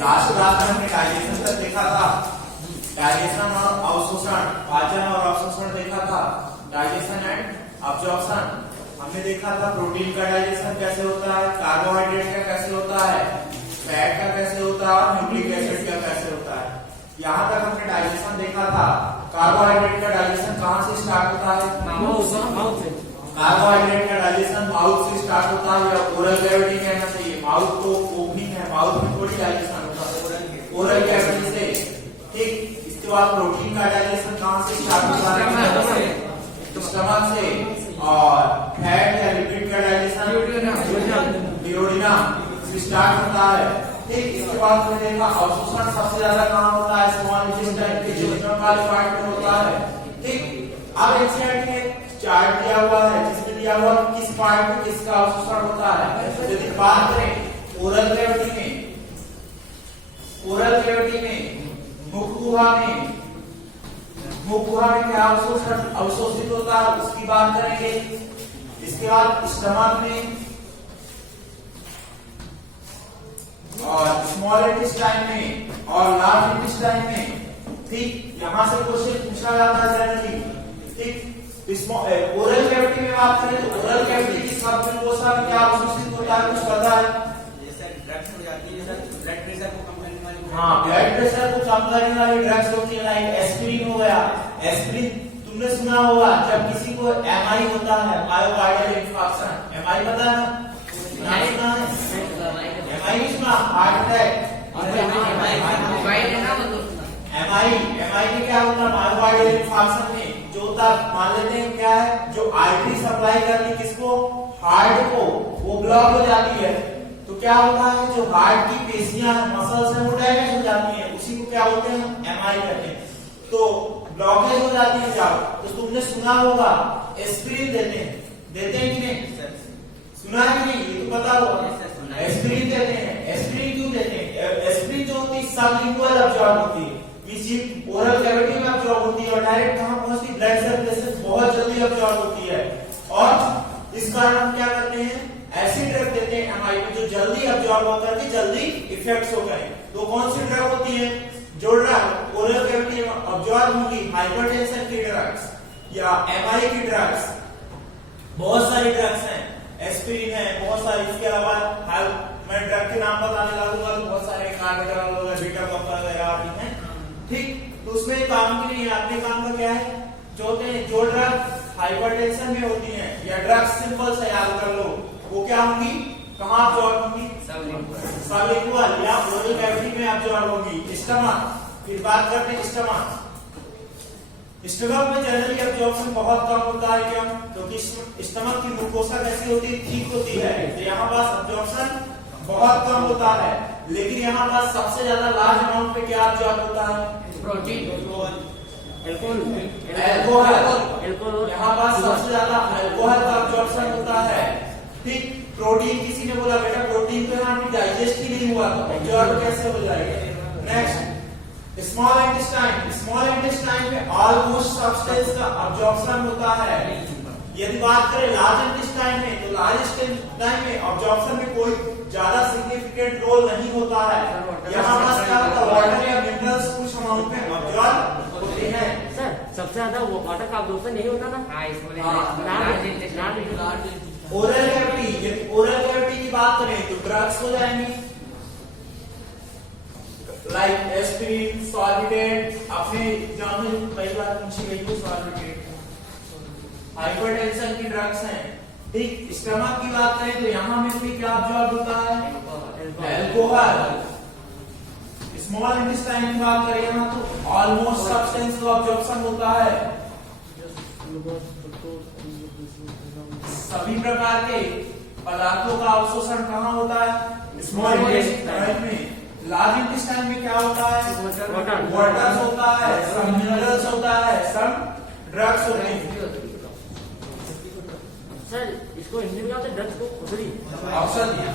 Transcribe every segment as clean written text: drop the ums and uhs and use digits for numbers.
Last class में हमने digestion तक देखा था, डाइजेशन और अवशोषण, पाचन और अवशोषण देखा था, डाइजेशन एंड अब्जॉर्प्शन हमने देखा था, प्रोटीन का डाइजेशन कैसे होता है, कार्बोहाइड्रेट का कैसे होता है, फैट का कैसे होता है, न्यूक्लिक एसिड का कैसे होता है। यहाँ तक हमने डाइजेशन देखा था। कार्बोहाइड्रेट का डाइजेशन कहाँ से स्टार्ट होता है? माउथ से। कार्बोहाइड्रेट का डाइजेशन माउथ से स्टार्ट होता है या ओरल कैविटी कहना चाहिए, माउथ तो ओपनिंग है, माउथ में थोड़ी डाइजेशन होता है, ओरल कैविटी से। ठीक, इसके बाद प्रोटीन का डाइजेशन कहाँ से स्टार्ट होता है? स्टमक से। और फैट या लिपिड का डाइजेशन डिओडिनम से स्टार्ट होता है। ठीक, इसके बाद हमने देखा अवशोषण सबसे ज्यादा कहाँ होता है? स्मॉल इंटेस्टाइन के जोइनल वाले पार्ट में होता है। ठीक, अब एनसीईआरटी में चार्ट दिया हुआ है जिसमें दिया हुआ किस पार्ट में किसका अवशोषण होता है। यदि बात करें ओरल कैविटी में, ओरल कैविटी में मुख गुहा में क्या अवशोषित होता है उसकी बात करेंगे। इसके बाद स्टमक में और स्मॉल इंटेस्टाइन में और लार्ज इंटेस्टाइन में। ठीक, यहाँ से क्वेश्चन पूछा जाता है जनरली। ठीक, ओरल कैविटी में बात करें तो ओरल कैविटी की सब ग्लूकोसा में क्या अवशोषित होता है कुछ पता है? जैसे ड्रग्स हो जाती है सर, ब्लड प्रेशर को कम करने वाली। हाँ, ब्लड प्रेशर को कम करने वाली ड्रग्स होती है, लाइक एस्पिरिन हो गया। एस्पिरिन तुमने सुना होगा जब किसी को एमआई होता है, मायोकार्डियल इंफार्क्शन, एमआई पता है ना? सुना है? एमआई नहीं सुना? Heart attack. एमआई में क्या होता है? मायोकार्डियल इंफार्क्शन में जो होता है, मान लेते हैं क्या है, जो आर्टरी सप्लाई करती किसको? हार्ट को, वो ब्लॉक हो जाती है तो क्या होता है, जो हार्ट की पेशियां मसल्स हैं वो डैमेज हो जाती हैं, उसी को क्या बोलते हैं? एमआई कहते हैं। तो ब्लॉकेज हो जाती है जब, तो तुमने सुना होगा एस्पिरिन देते हैं कि नहीं? सुना है कि नहीं? ये तो पता होगा। एस्पिरिन देते हैं। एस्पिरिन क्यों देते हैं? एस्पिरिन जो होती है सबलिंगुअल अब्जॉर्ब होती है, ओरल कैविटी में अब्जॉर्ब होती है और डायरेक्ट कहां पहुंचती है? ब्लड सर्कुलेशन बहुत जल्दी अब्जॉर्ब होती है। और इस कारण हम क्या करते हैं? ऐसी ड्रग देते हैं एमआई में जो जल्दी अब्जॉर्ब होकर के जल्दी इफेक्ट्स हो गए। तो कौन सी ड्रग होती है? जो ड्रग ओरल कैविटी में अब्जॉर्ब होगी, हाइपरटेंशन की ड्रग्स या एमआई की ड्रग्स। बहुत सारी ड्रग्स हैं, एस्पिरिन है, बहुत सारी। इसके अलावा मैं ड्रग के नाम बताने लगूंगा तो बहुत सारे कार्डियोल हो गए, बीटा ब्लॉकर वगैरह, ठीक है। ठीक, तो उसमें काम की नहीं है, अपने काम का क्या है? जो ड्रग हाइपरटेंशन में होती है या ड्रग्स सिंपल से याद कर लो, वो क्या होंगी? कहाँ अब्जॉर्ब होंगी? सबलिंगुअल या ओरल कैविटी में अब्जॉर्ब होंगी। स्टमक, फिर बात करते हैं स्टमक। स्टमक में जनरली अब्जॉर्प्शन बहुत कम होता है। क्यों? क्योंकि स्टमक की ग्लूकोसा कैसी होती है? ठीक होती है, तो यहाँ पास अब्जॉर्प्शन बहुत कम होता है। लेकिन यहाँ पास सबसे ज्यादा लार्ज अमाउंट पे क्या अब्जॉर्ब होता है? Protein, alcohol. यहाँ पास सबसे ज्यादा अल्कोहल का अब्जॉर्प्शन होता है। ठीक, प्रोटीन किसी ने बोला बेटा प्रोटीन तो यहाँ पे डाइजेस्ट ही नहीं हुआ तो अब्जॉर्ब कैसे हो जाएगा? Next, small intestine. Small intestine में ऑलमोस्ट सब्सटेंस का अब्जॉर्प्शन होता है। यदि बात करें लार्ज इंटेस्टाइन में, तो लार्ज इंटेस्टाइन में अब्जॉर्प्शन में कोई ज्यादा सिग्निफिकेंट रोल नहीं होता है। यहाँ पास क्या होता है? वाटर या मिनरल्स कुछ अमाउंट में अब्जॉर्ब होते हैं। सर सबसे ज्यादा वाटर का अब्जॉर्प्शन नहीं होता ना? ओरल कैविटी, ओरल कैविटी की बात करें तो ड्रग्स हो जाएंगी, लाइक एस्पिरिन, सॉर्बिटेट। अपने एग्जाम में कई बार पूछी गई थी सॉर्बिटेट। हाइपरटेंशन की ड्रग्स हैं। ठीक, स्टमक की बात करें तो यहाँ में भी क्या अब्जॉर्ब होता है? अल्कोहल। स्मॉल इंटेस्टाइन की बात करें यहाँ तो ऑलमोस्ट सब्सटेंस का अब्जॉर्प्शन होता है। सभी प्रकार के पदार्थों का अवशोषण कहाँ होता है? स्मॉल इंटेस्टाइन में। लार्ज इंटेस्टाइन में क्या होता है? वाटर होता है, सम मिनरल्स होता है, सम ड्रग्स होते हैं। सर इसको हिंदी में क्या ड्रग्स को खुदरी ऑप्शन दिया,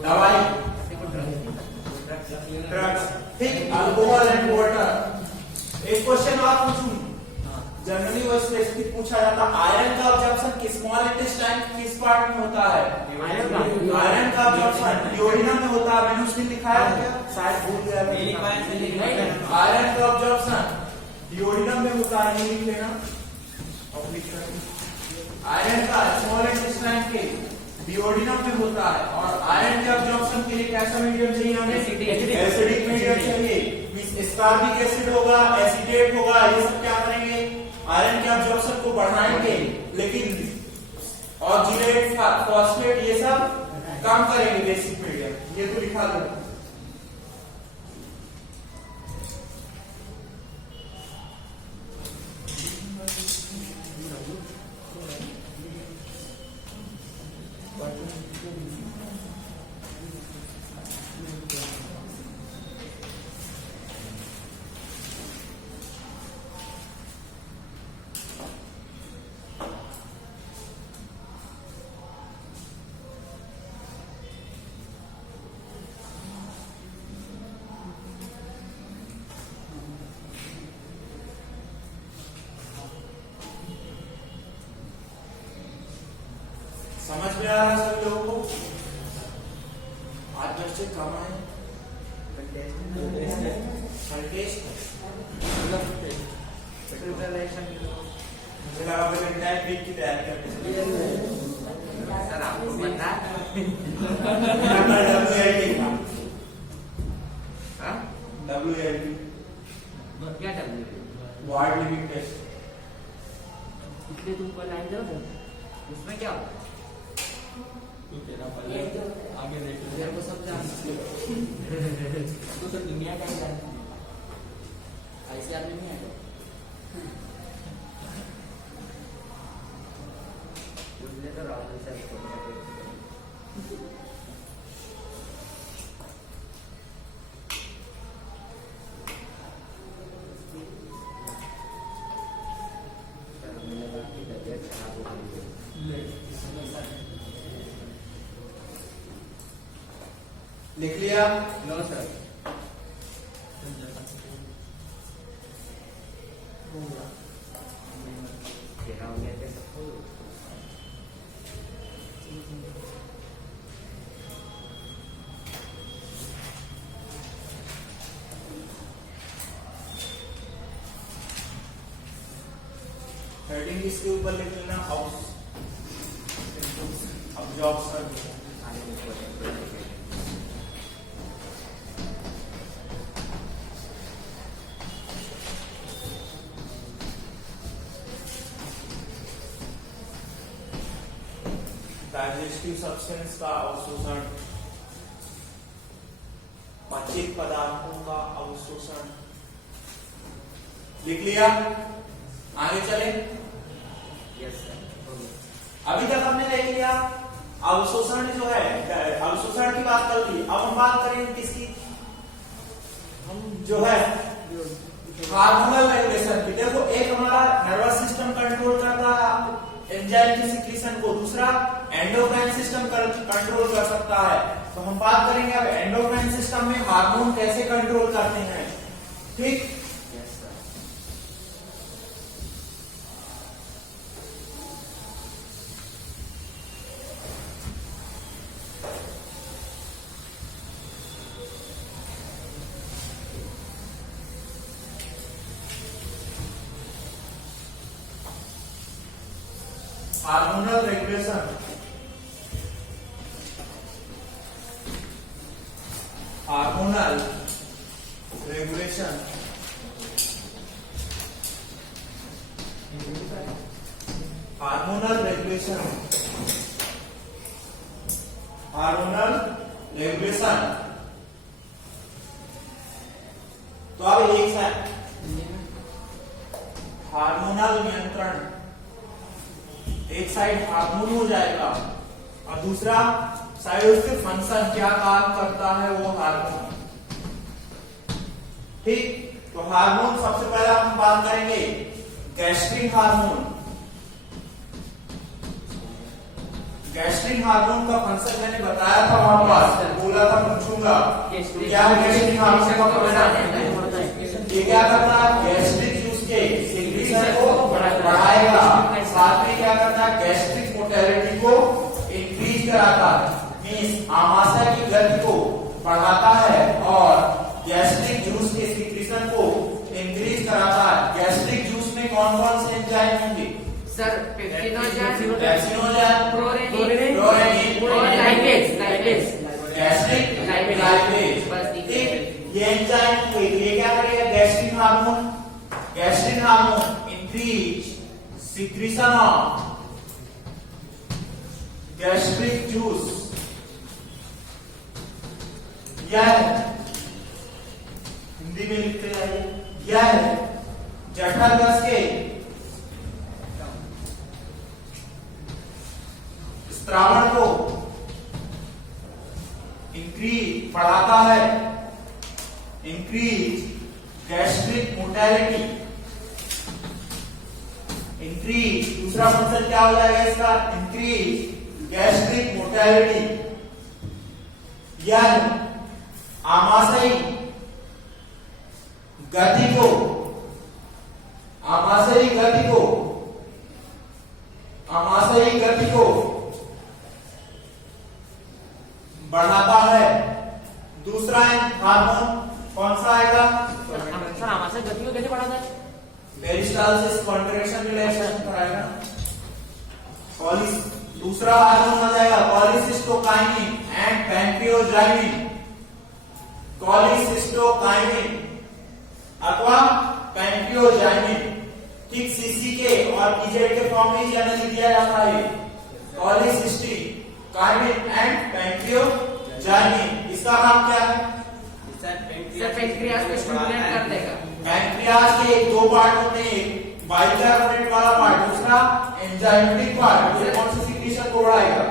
दवाई, ड्रग्स। ठीक, अल्कोहल एंड वाटर। एक क्वेश्चन और पूछूं, जनरली वो स्पेसिफिक पूछा जाता है। आयरन का ऑब्जॉर्प्शन किस स्मॉल इंटेस्टाइन किस पार्ट में होता है? आयरन का ऑब्जॉर्प्शन डिओडिनम में होता है। मैंने उस दिन दिखाया था क्या? शायद भूल गया मैं। आयरन का ऑब्जॉर्प्शन डिओडिनम में होता है, नहीं लिख लेना। आयरन का स्मॉल इंटेस्टाइन के डिओडिनम में होता है। और आयरन के ऑब्जॉर्प्शन के लिए कैसा मीडियम चाहिए हमें? एसिडिक मीडियम चाहिए। एस्कॉर्बिक एसिड होगा, एसिडेट होगा, ये सब क्या करेंगे? आयरन के ऑब्जॉर्प्शन को बढ़ाएंगे, लेकिन ऑक्सीडेट फॉस्फेट ये सब कम करेंगे बेसिक मीडियम। ये तो लिखा दो। समझ में आ रहा है सभी लोगों को? आज बच्चे कम आए। मुझे लगा वैलेंटाइन वीक की तैयारी करने सर आपको पता WLT क्या W वार्ड लिविंग टेस्ट। इसलिए तुमको लाइन दो उसमें क्या होता है? आगे मेरे को सब जानना तो सर दुनिया का ही जानता है, ऐसे आदमी नहीं है। तो राहुल सर लिख लिया? नो सर हेडिंग इसके ऊपर लिख लेना ऑब्जॉर्प्शन। डाइजेस्टिव सब्सटेंस का अवशोषण, पाचक पदार्थों का अवशोषण। लिख लिया? आगे चले? Yes sir. अभी तक हमने देख लिया अवशोषण जो है, अवशोषण की बात कर ली। अब हम बात करेंगे किसकी? हम जो है हार्मोनल रेगुलेशन की। देखो, एक हमारा नर्वस सिस्टम कंट्रोल करता है एंजाइम की सिक्रीशन को, दूसरा एंडोक्राइन सिस्टम कंट्रोल कर सकता है। तो हम बात करेंगे अब एंडोक्राइन सिस्टम में हार्मोन कैसे कंट्रोल करते हैं। ठीक? Hormonal regulation, hormonal regulation, hormonal regulation, hormonal regulation. तो अब एक साथ हार्मोनल नियंत्रण, एक साइड हार्मोन हो जाएगा और दूसरा साइड उसके फंक्शन क्या काम करता है वो हार्मोन। ठीक? तो हार्मोन सबसे पहले हम बात करेंगे गैस्ट्रिक हार्मोन। गैस्ट्रिक हार्मोन का फंक्शन मैंने बताया था वहां पर, बोला था पूछूंगा। तो क्या है गैस्ट्रिक हार्मोन का फंक्शन? ये क्या करता है? गैस्ट्रिक जूस के सिक्रीशन को बढ़ाएगा, साथ में क्या करता है, गैस्ट्रिक मोटिलिटी को इंक्रीज कराता है, मींस आमाशय की गति को बढ़ाता है और गैस्ट्रिक जूस के सिक्रीशन को इंक्रीज कराता है। गैस्ट्रिक जूस में कौन कौन से एंजाइम होंगे सर? पेप्सिनोजन, पेप्सिनोजन, और लाइपेज, गैस्ट्रिक लाइपेज। ठीक, ये एंजाइम हुए, ये क्या करेगा, gastric hormone increase secretion of gastric juice. यह हिंदी में लिखते जाइए, यह जठर रस के स्त्रावण को इंक्रीज बढ़ाता है, इंक्रीज गैस्ट्रिक मोटिलिटी, इंक्रीज, दूसरा फंक्शन क्या हो जाएगा इसका, इंक्रीज गैस्ट्रिक मोटिलिटी। यह आमाशयी गति को, आमाशयी गति को बढ़ाता है। दूसरा हार्मोन कौन सा आएगा, सर आमाशय गति को कैसे बढ़ाता है? पेरिस्टालसिस कॉन्ट्रैक्शन रिलेशन कराएगा। दूसरा हार्मोन आ जाएगा कॉलिसिस्टोकाइनिन एंड पैंक्रियोजाइनिन, कॉलिसिस्टोकाइनिन अथवा पैंक्रियोजाइनिन। ठीक, सीसी के और पीजेड के फॉर्म में एनर्जी दिया जाता है, कॉलिसिस्टोकाइनिन एंड पैंक्रियोजाइनिन। इसका काम क्या है, सर पैंक्रियास को स्टिमुलेट कर देगा। पैंक्रियास के दो पार्ट होते हैं, एक बाइकार्बोनेट वाला पार्ट, दूसरा एंजाइमेटिक पार्ट। ये कौन सी सिक्रीशन को बढ़ाएगा,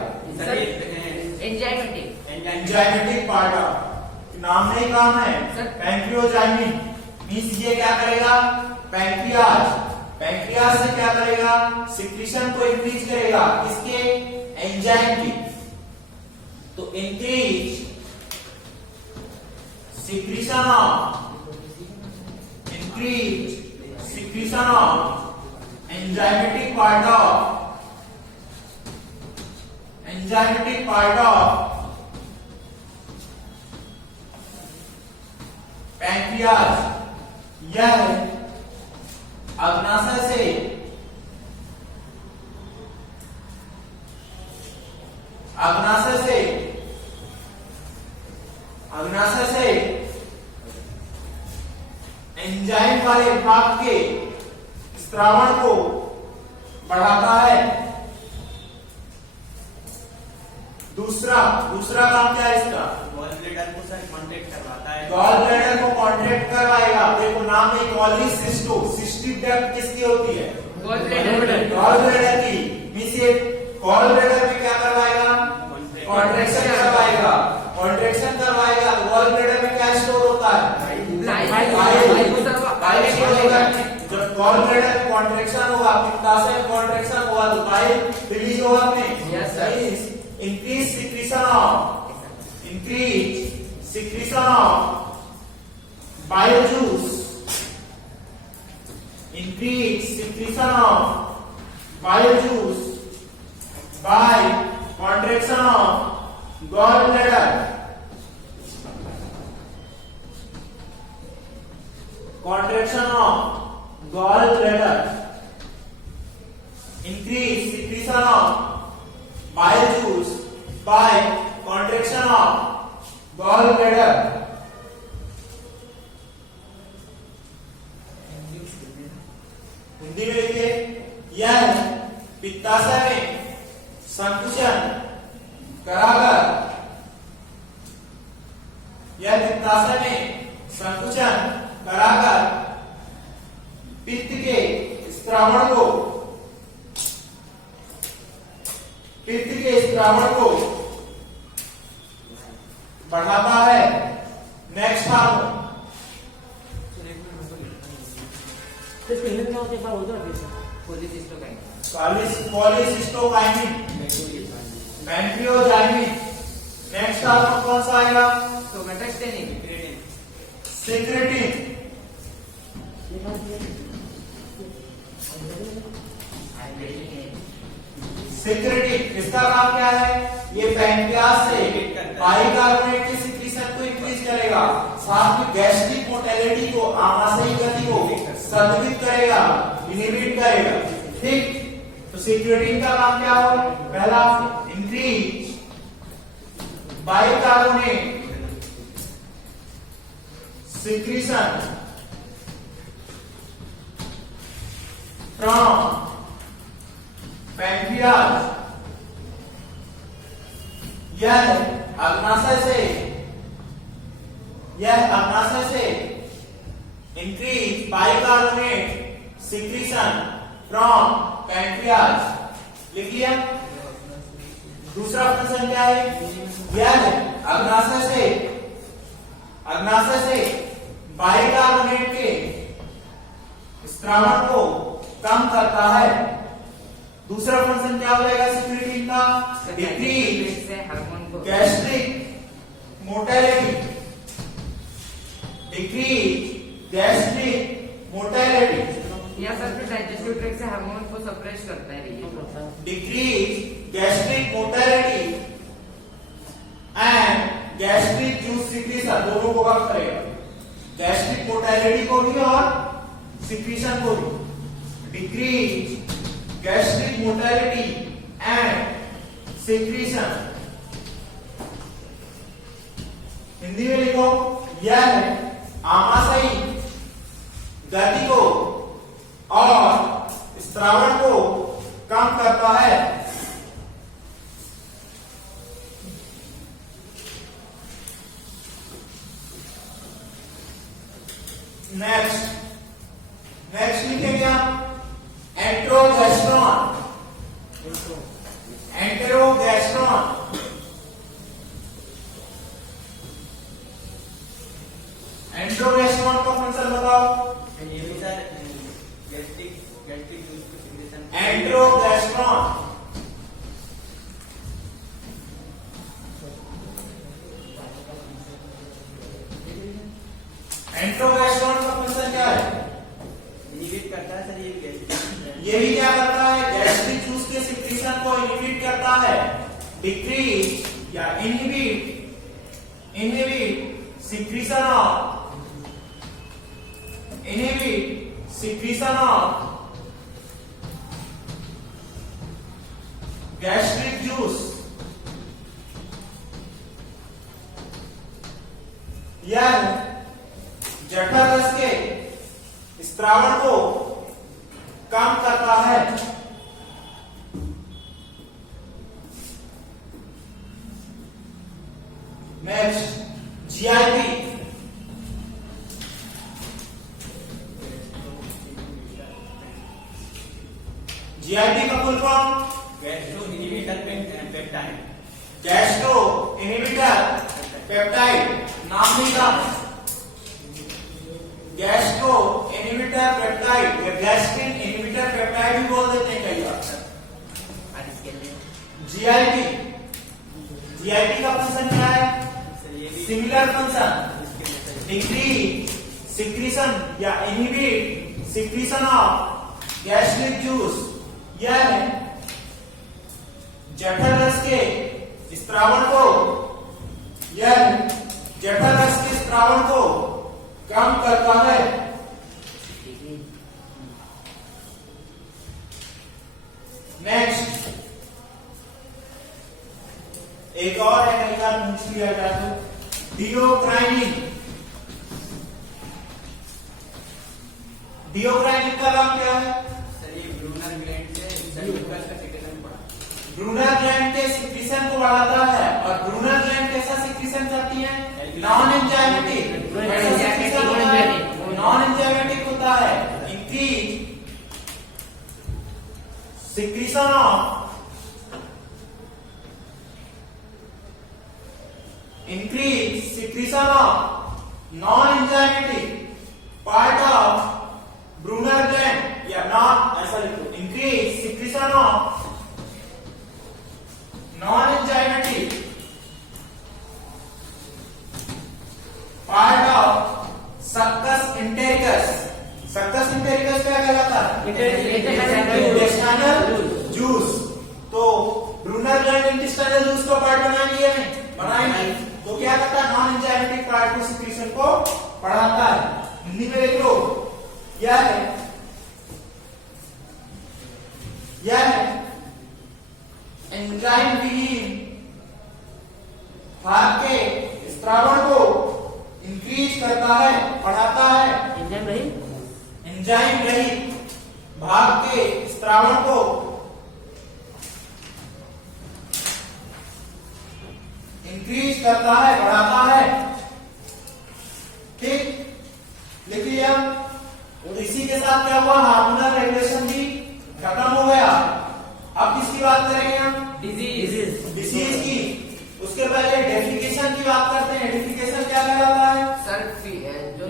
एंजाइमेटिक पार्ट। नाम में ही काम है, पैंक्रियोजाइनिन। मींस ये क्या करेगा, पैंक्रियास से क्या करेगा, सिक्रीशन को इंक्रीज करेगा, इसके एंजाइम की। तो increase secretion of enzymatic part of pancreas. यह अग्नाशय से एंजाइम वाले भाग के स्त्रावण को बढ़ाता है। दूसरा काम क्या है इसका, गॉल ब्लैडर को सर कॉन्ट्रैक्ट करवाता है, गॉल ब्लैडर को कॉन्ट्रैक्ट करवाएगा। देखो नाम में कॉलिसिस्टो, सिस्टिक डक्ट किसकी होती है, गॉल ब्लैडर की। मींस ये गॉल ब्लैडर में क्या करवाएगा, कॉन्ट्रैक्शन करवाएगा। गॉल ब्लैडर में क्या स्टोर होता है, जब गॉल ब्लैडर में कॉन्ट्रैक्शन होगा, पित्ताशय में कॉन्ट्रैक्शन होगा तो बाइल रिलीज होगा अपने। Increase secretion of bile juice, increase secretion of bile juice by contraction of gallbladder. Contraction of gallbladder. Increase secretion of bile juice by contraction of gallbladder. Hindi में लिखिए, यह पित्ताशय में संकुचन कराकर, पित्त के स्त्रावण को बढ़ाता है। नेक्स्ट हार्मोन पॉलीसिस्टोकाइनिन, पैंक्रियोजाइनिन। नेक्स्ट हार्मोन कौन सा आएगा, सिक्रेटिन। सिक्रेटिन, इसका काम क्या है? ये पैंक्रियास से बाइकार्बोनेट के सिक्रीशन को इंक्रीज करेगा, साथ में गैस्ट्रिक मोटेलिटी को, आमाशयी गति को संतुलित करेगा, इनहिबिट करेगा। ठीक, तो सिक्रेटिन का काम क्या हो? पहला increase bicarbonate secretion from pancreas, यह अग्नाशय से increase bicarbonate secretion from pancreas. लिख लिया। दूसरा फंक्शन क्या है? यह अग्नाशय से बाइकार्बोनेट के स्त्रावण को कम करता है। दूसरा फंक्शन क्या हो जाएगा सिक्रेटिन का? Decrease gastric mortality, decrease gastric mortality, या सर फिर डाइजेस्टिव ट्रैक्ट से हार्मोन को सप्रेस करता है ये। Decrease gastric mortality and gastric juice secretion, दोनों को कम करेगा, गैस्ट्रिक मोटेलिटी को भी और सिक्रीशन को भी। Decrease gastric mortality and secretion, Hindi में लिखो, यह आमाशयी गति को और स्त्रावण को कम करता है। नेक्स्ट लिखेंगे आप एंटेरोगैस्ट्रॉन। एंटेरोगैस्ट्रॉन का फंक्शन बताओ। ये भी सर गैस्ट्रिक जूस को सिक्रीशन। एंटेरोगैस्ट्रॉन का फंक्शन क्या है? इनहिबिट करता है सर ये गैस्ट्रिक। ये भी क्या करता है? गैस्ट्रिक जूस के सिक्रीशन को इनहिबिट करता है। डिक्रीज या inhibit secretion of gastric juice, यह जठर रस के स्त्रावण को कम करता है। Next GIP. जीआईपी का full form? Gastro inhibitor peptide. Gastro inhibitor peptide, नाम नहीं था। गैस्ट्रो इनहिबिटर पेप्टाइड या गैस्ट्रिन इनहिबिटर पेप्टाइड भी बोल देते हैं कई बार। जीआईपी का फंक्शन क्या है? सिमिलर फंक्शन, डिक्रीज सिक्रीशन या inhibit secretion of gastric juice, यह जठर रस के स्त्रावण को कम करता है। नेक्स्ट एक और है, कई बार पूछ लिया जाए तो डियोक्राइनिन का नाम क्या है? सर ये ब्रूनर ग्लैंड से ग्लूकोज का सिक्रीशन बढ़ा। ब्रूनर ग्लैंड के सिक्रीशन को बढ़ाता है। और ब्रूनर ग्लैंड कैसा सिक्रीशन करती है? Non enzymatic. नॉन एंजाइमेटिक होता है। Increase secretion of non-enzymatic part of Brunner gland या non ऐसा लिखो, increase secretion of non-enzymatic part of succus entericus ficus क्या कहलाता है? Intestinal juice. तो ब्रूनर ग्लैंड इंटेस्टाइनल जूस का पार्ट बना लिया है, बनाया नहीं, तो क्या करता है? नॉन एंजाइमेटिक पार्ट को सिक्रीशन को बढ़ाता है। हिंदी में देख लो, क्या है? यह एंजाइम विहीन भाग के स्त्रावण को इंक्रीज करता है, बढ़ाता है। एंजाइम रहित भाग के स्त्रावण को इंक्रीज करता है, बढ़ाता है। ठीक, लिख लिया। और इसी के साथ क्या हुआ? हार्मोनल रेगुलेशन भी खत्म हो गया। अब किसकी बात करेंगे हम? डिजीज की। उसके पहले डेफिकेशन की बात करते हैं। डेफिकेशन क्या कहलाता है? सर जो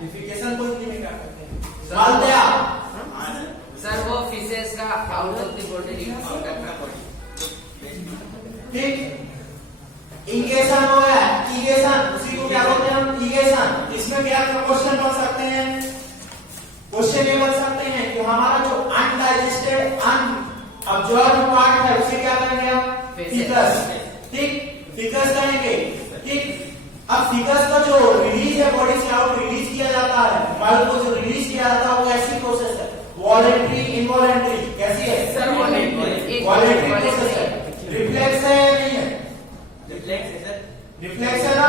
डिफिकेशन को हिंदी में क्या कहते हैं? डाल दिया। सर वो फिशेस का out of the body remove करना ठीक। इंगेशन हो गया, इगेशन, उसी को क्या बोलते हैं हम? इगेशन। इसमें क्या क्वेश्चन बन सकते हैं? क्वेश्चन ये बन सकते हैं कि हमारा जो अनडाइजेस्टेड अनअब्जॉर्ब पार्ट है उसे क्या कहेंगे हम? फिकस। ठीक, फिकस कहेंगे। ठीक, अब फिकस का जो रिलीज है बॉडी से आउट रिलीज किया जाता है, मल को जो रिलीज किया जाता है वो कैसी प्रोसेस है? Voluntary, involuntary? कैसी है सर? वॉलेंट्री प्रोसेस है। रिफ्लेक्स है या नहीं है? रिफ्लेक्स है सर। रिफ्लेक्स है ना?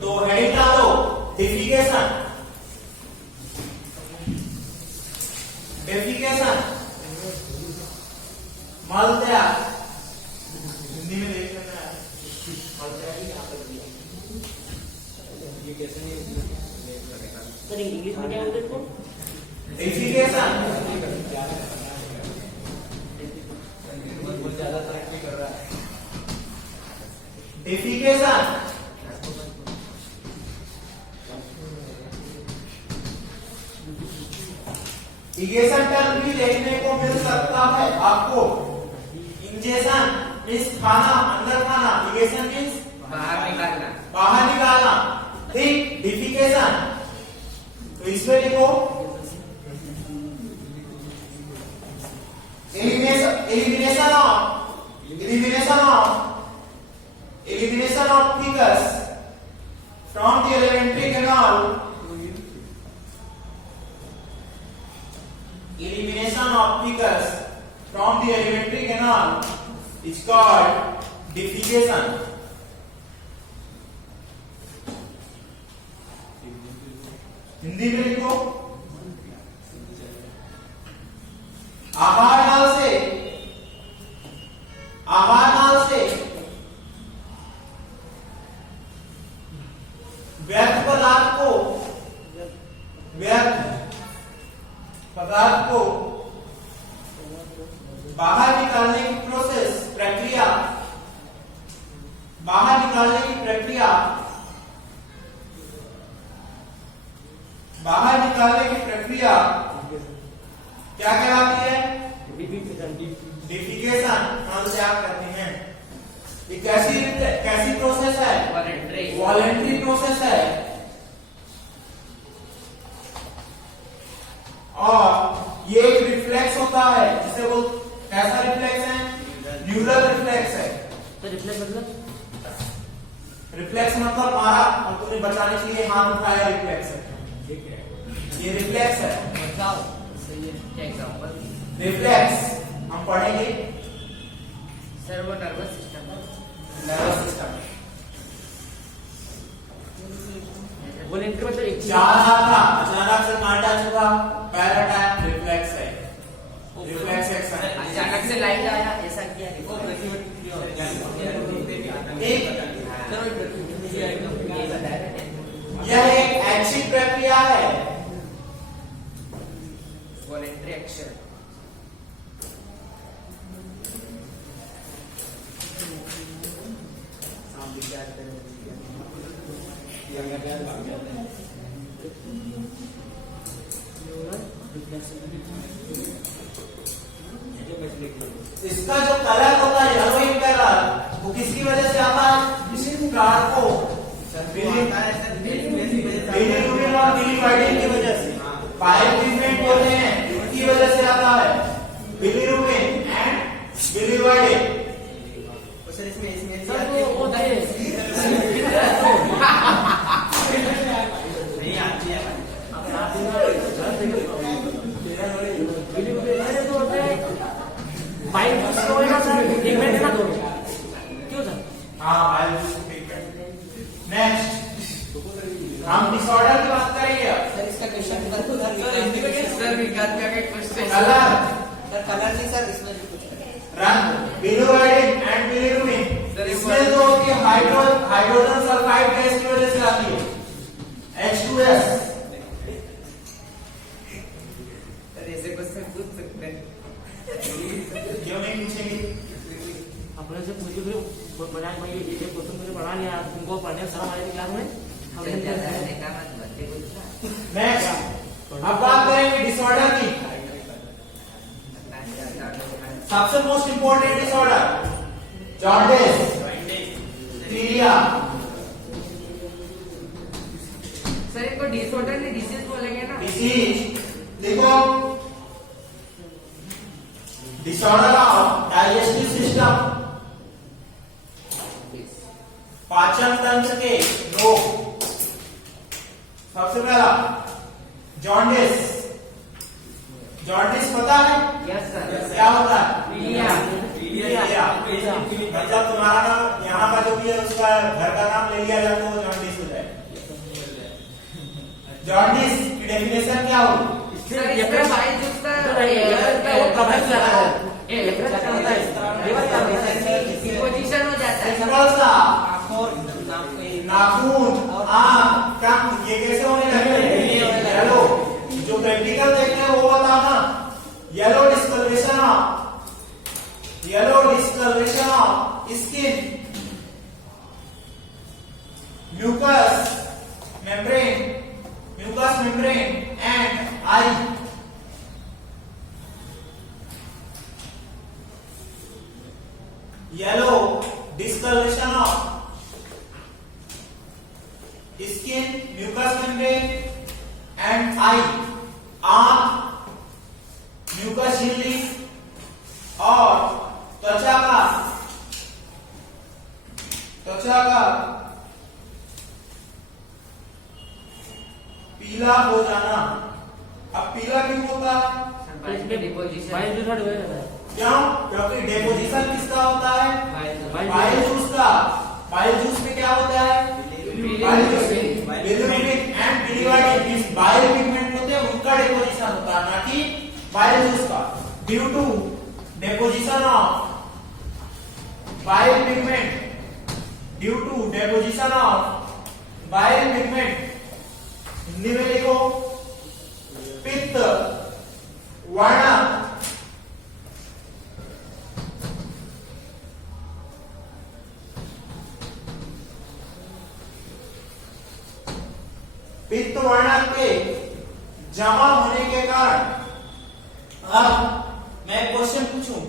तो हेडिंग डालो, डेफिकेशन। डेफिकेशन मल त्याग। हिंदी में देख लेना है, मल त्याग ही यहाँ पर दिया। ये कैसे नहीं सर इंग्लिश में क्या बोलते हैं? डेफिकेशन बहुत ज्यादा तरक्की कर रहा है। डेफिकेशन इगेशन टर्म भी देखने को मिल सकता है आपको। इंजेशन मीन्स खाना, अंदर खाना। इगेशन मीन्स बाहर निकालना। बाहर निकालना। ठीक, डिफिकेशन तो इसमें लिखो elimination of fecus from the alimentary canal. Elimination of fecus from the alimentary canal is called defecation. Hindi में लिखो, आहार नाल से व्यर्थ पदार्थ को बाहर निकालने की प्रक्रिया क्या कहलाती है? डिफिकेशन। हम से आप करते हैं। ये कैसी प्रोसेस है? वॉलेंट्री प्रोसेस है। और ये एक रिफ्लेक्स होता है जिसे वो कैसा रिफ्लेक्स है? न्यूरल रिफ्लेक्स है। तो रिफ्लेक्स मतलब मारा और तुम्हें बचाने के लिए हाथ उठाया, रिफ्लेक्स है। ठीक है, ये रिफ्लेक्स है। बताओ सही है, क्या एग्जांपल? रिफ्लेक्स हम पढ़ेंगे। सर वो नर्वस सिस्टम है। नर्वस सिस्टम वॉलेंट्री मतलब एक जा रहा था, अचानक से कांटा चुभा, पैर हटाया, रिफ्लेक्स है। रिफ्लेक्स एक्शन है। अचानक से लाइट आया, ऐसा किया। यह एक ऐच्छिक प्रक्रिया है। Voluntary action. इसका जो कलर होता है येलोइंग कलर, वो किसकी वजह से आता है? किसी कार को सर इसमें सर वो थे नहीं आती है बाइक होएगा सर एक मिनट ना दो क्यों सर हाँ बायोलॉजी नेक्स्ट हम डिसऑर्डर की बात करेंगे अब। सर इसका क्वेश्चन सर विकास का क्वेश्चन कलर सर कलर नहीं सर इसमें कुछ रंग बिलिरुबिन एंड बिलिरुबिन सर, इसमें जो कि हाइड्रोजन सल्फाइड गैस की वजह से आती है H2S। सर ऐसे क्वेश्चन पूछ सकते हैं क्यों नहीं पूछेंगे? अपने से मुझे भी बनाए भाई ये क्वेश्चन मुझे पढ़ा लिया तुमको पढ़ने में शर्म आएगी क्लास में चल जाता है देखा मत बच्चे कुछ नेक्स्ट अब बात करेंगे डिसऑर्डर की। सबसे मोस्ट इंपोर्टेंट डिसऑर्डर जॉन्डिस, पीलिया। सर इनको डिसऑर्डर नहीं डिसीज बोलेंगे ना डिसीज देखो डिसऑर्डर ऑफ डाइजेस्टिव सिस्टम, पाचन तंत्र के रोग। सबसे पहला जॉन्डिस। जॉन्डिस पता है यस सर क्या होता है? पीलिया पीलिया मतलब तुम्हारा नाम यहाँ का जो भी है उसका घर का नाम ले लिया जाए तो वो जॉन्डिस हो जाए। जॉन्डिस की डेफिनेशन क्या होगी? सर इसका बाइल जूस वो प्रभावित कर रहा है ये क्या होता है लीवर का डिपोजिशन हो जाता है सिंपल सा नाखून नाखून आँख कान ये कैसे होने लगते हैं? येलो। जो प्रैक्टिकल देखना है वो बताओ ना। Yellow discoloration of skin, mucous membrane and eye. Yellow discoloration of skin, mucous membrane and eye. आंख, म्यूकस झिल्ली और त्वचा का पीला हो जाना। अब पीला क्यों होता है? डिपोजिशन बाइल जूस हट गया क्यों? क्योंकि डेपोजिशन किसका होता है? बाइल बाइल जूस का। बाइल जूस में क्या होता है? बाइल जूस में bilirubin and biliverdin means bile pigment होते हैं उनका डेपोजिशन होता है, ना कि बाइल जूस का। Due to deposition of bile pigment, Hindi में लिखो पित्त वर्णक पित्त वर्णक के जमा होने के कारण। अब मैं क्वेश्चन पूछूं,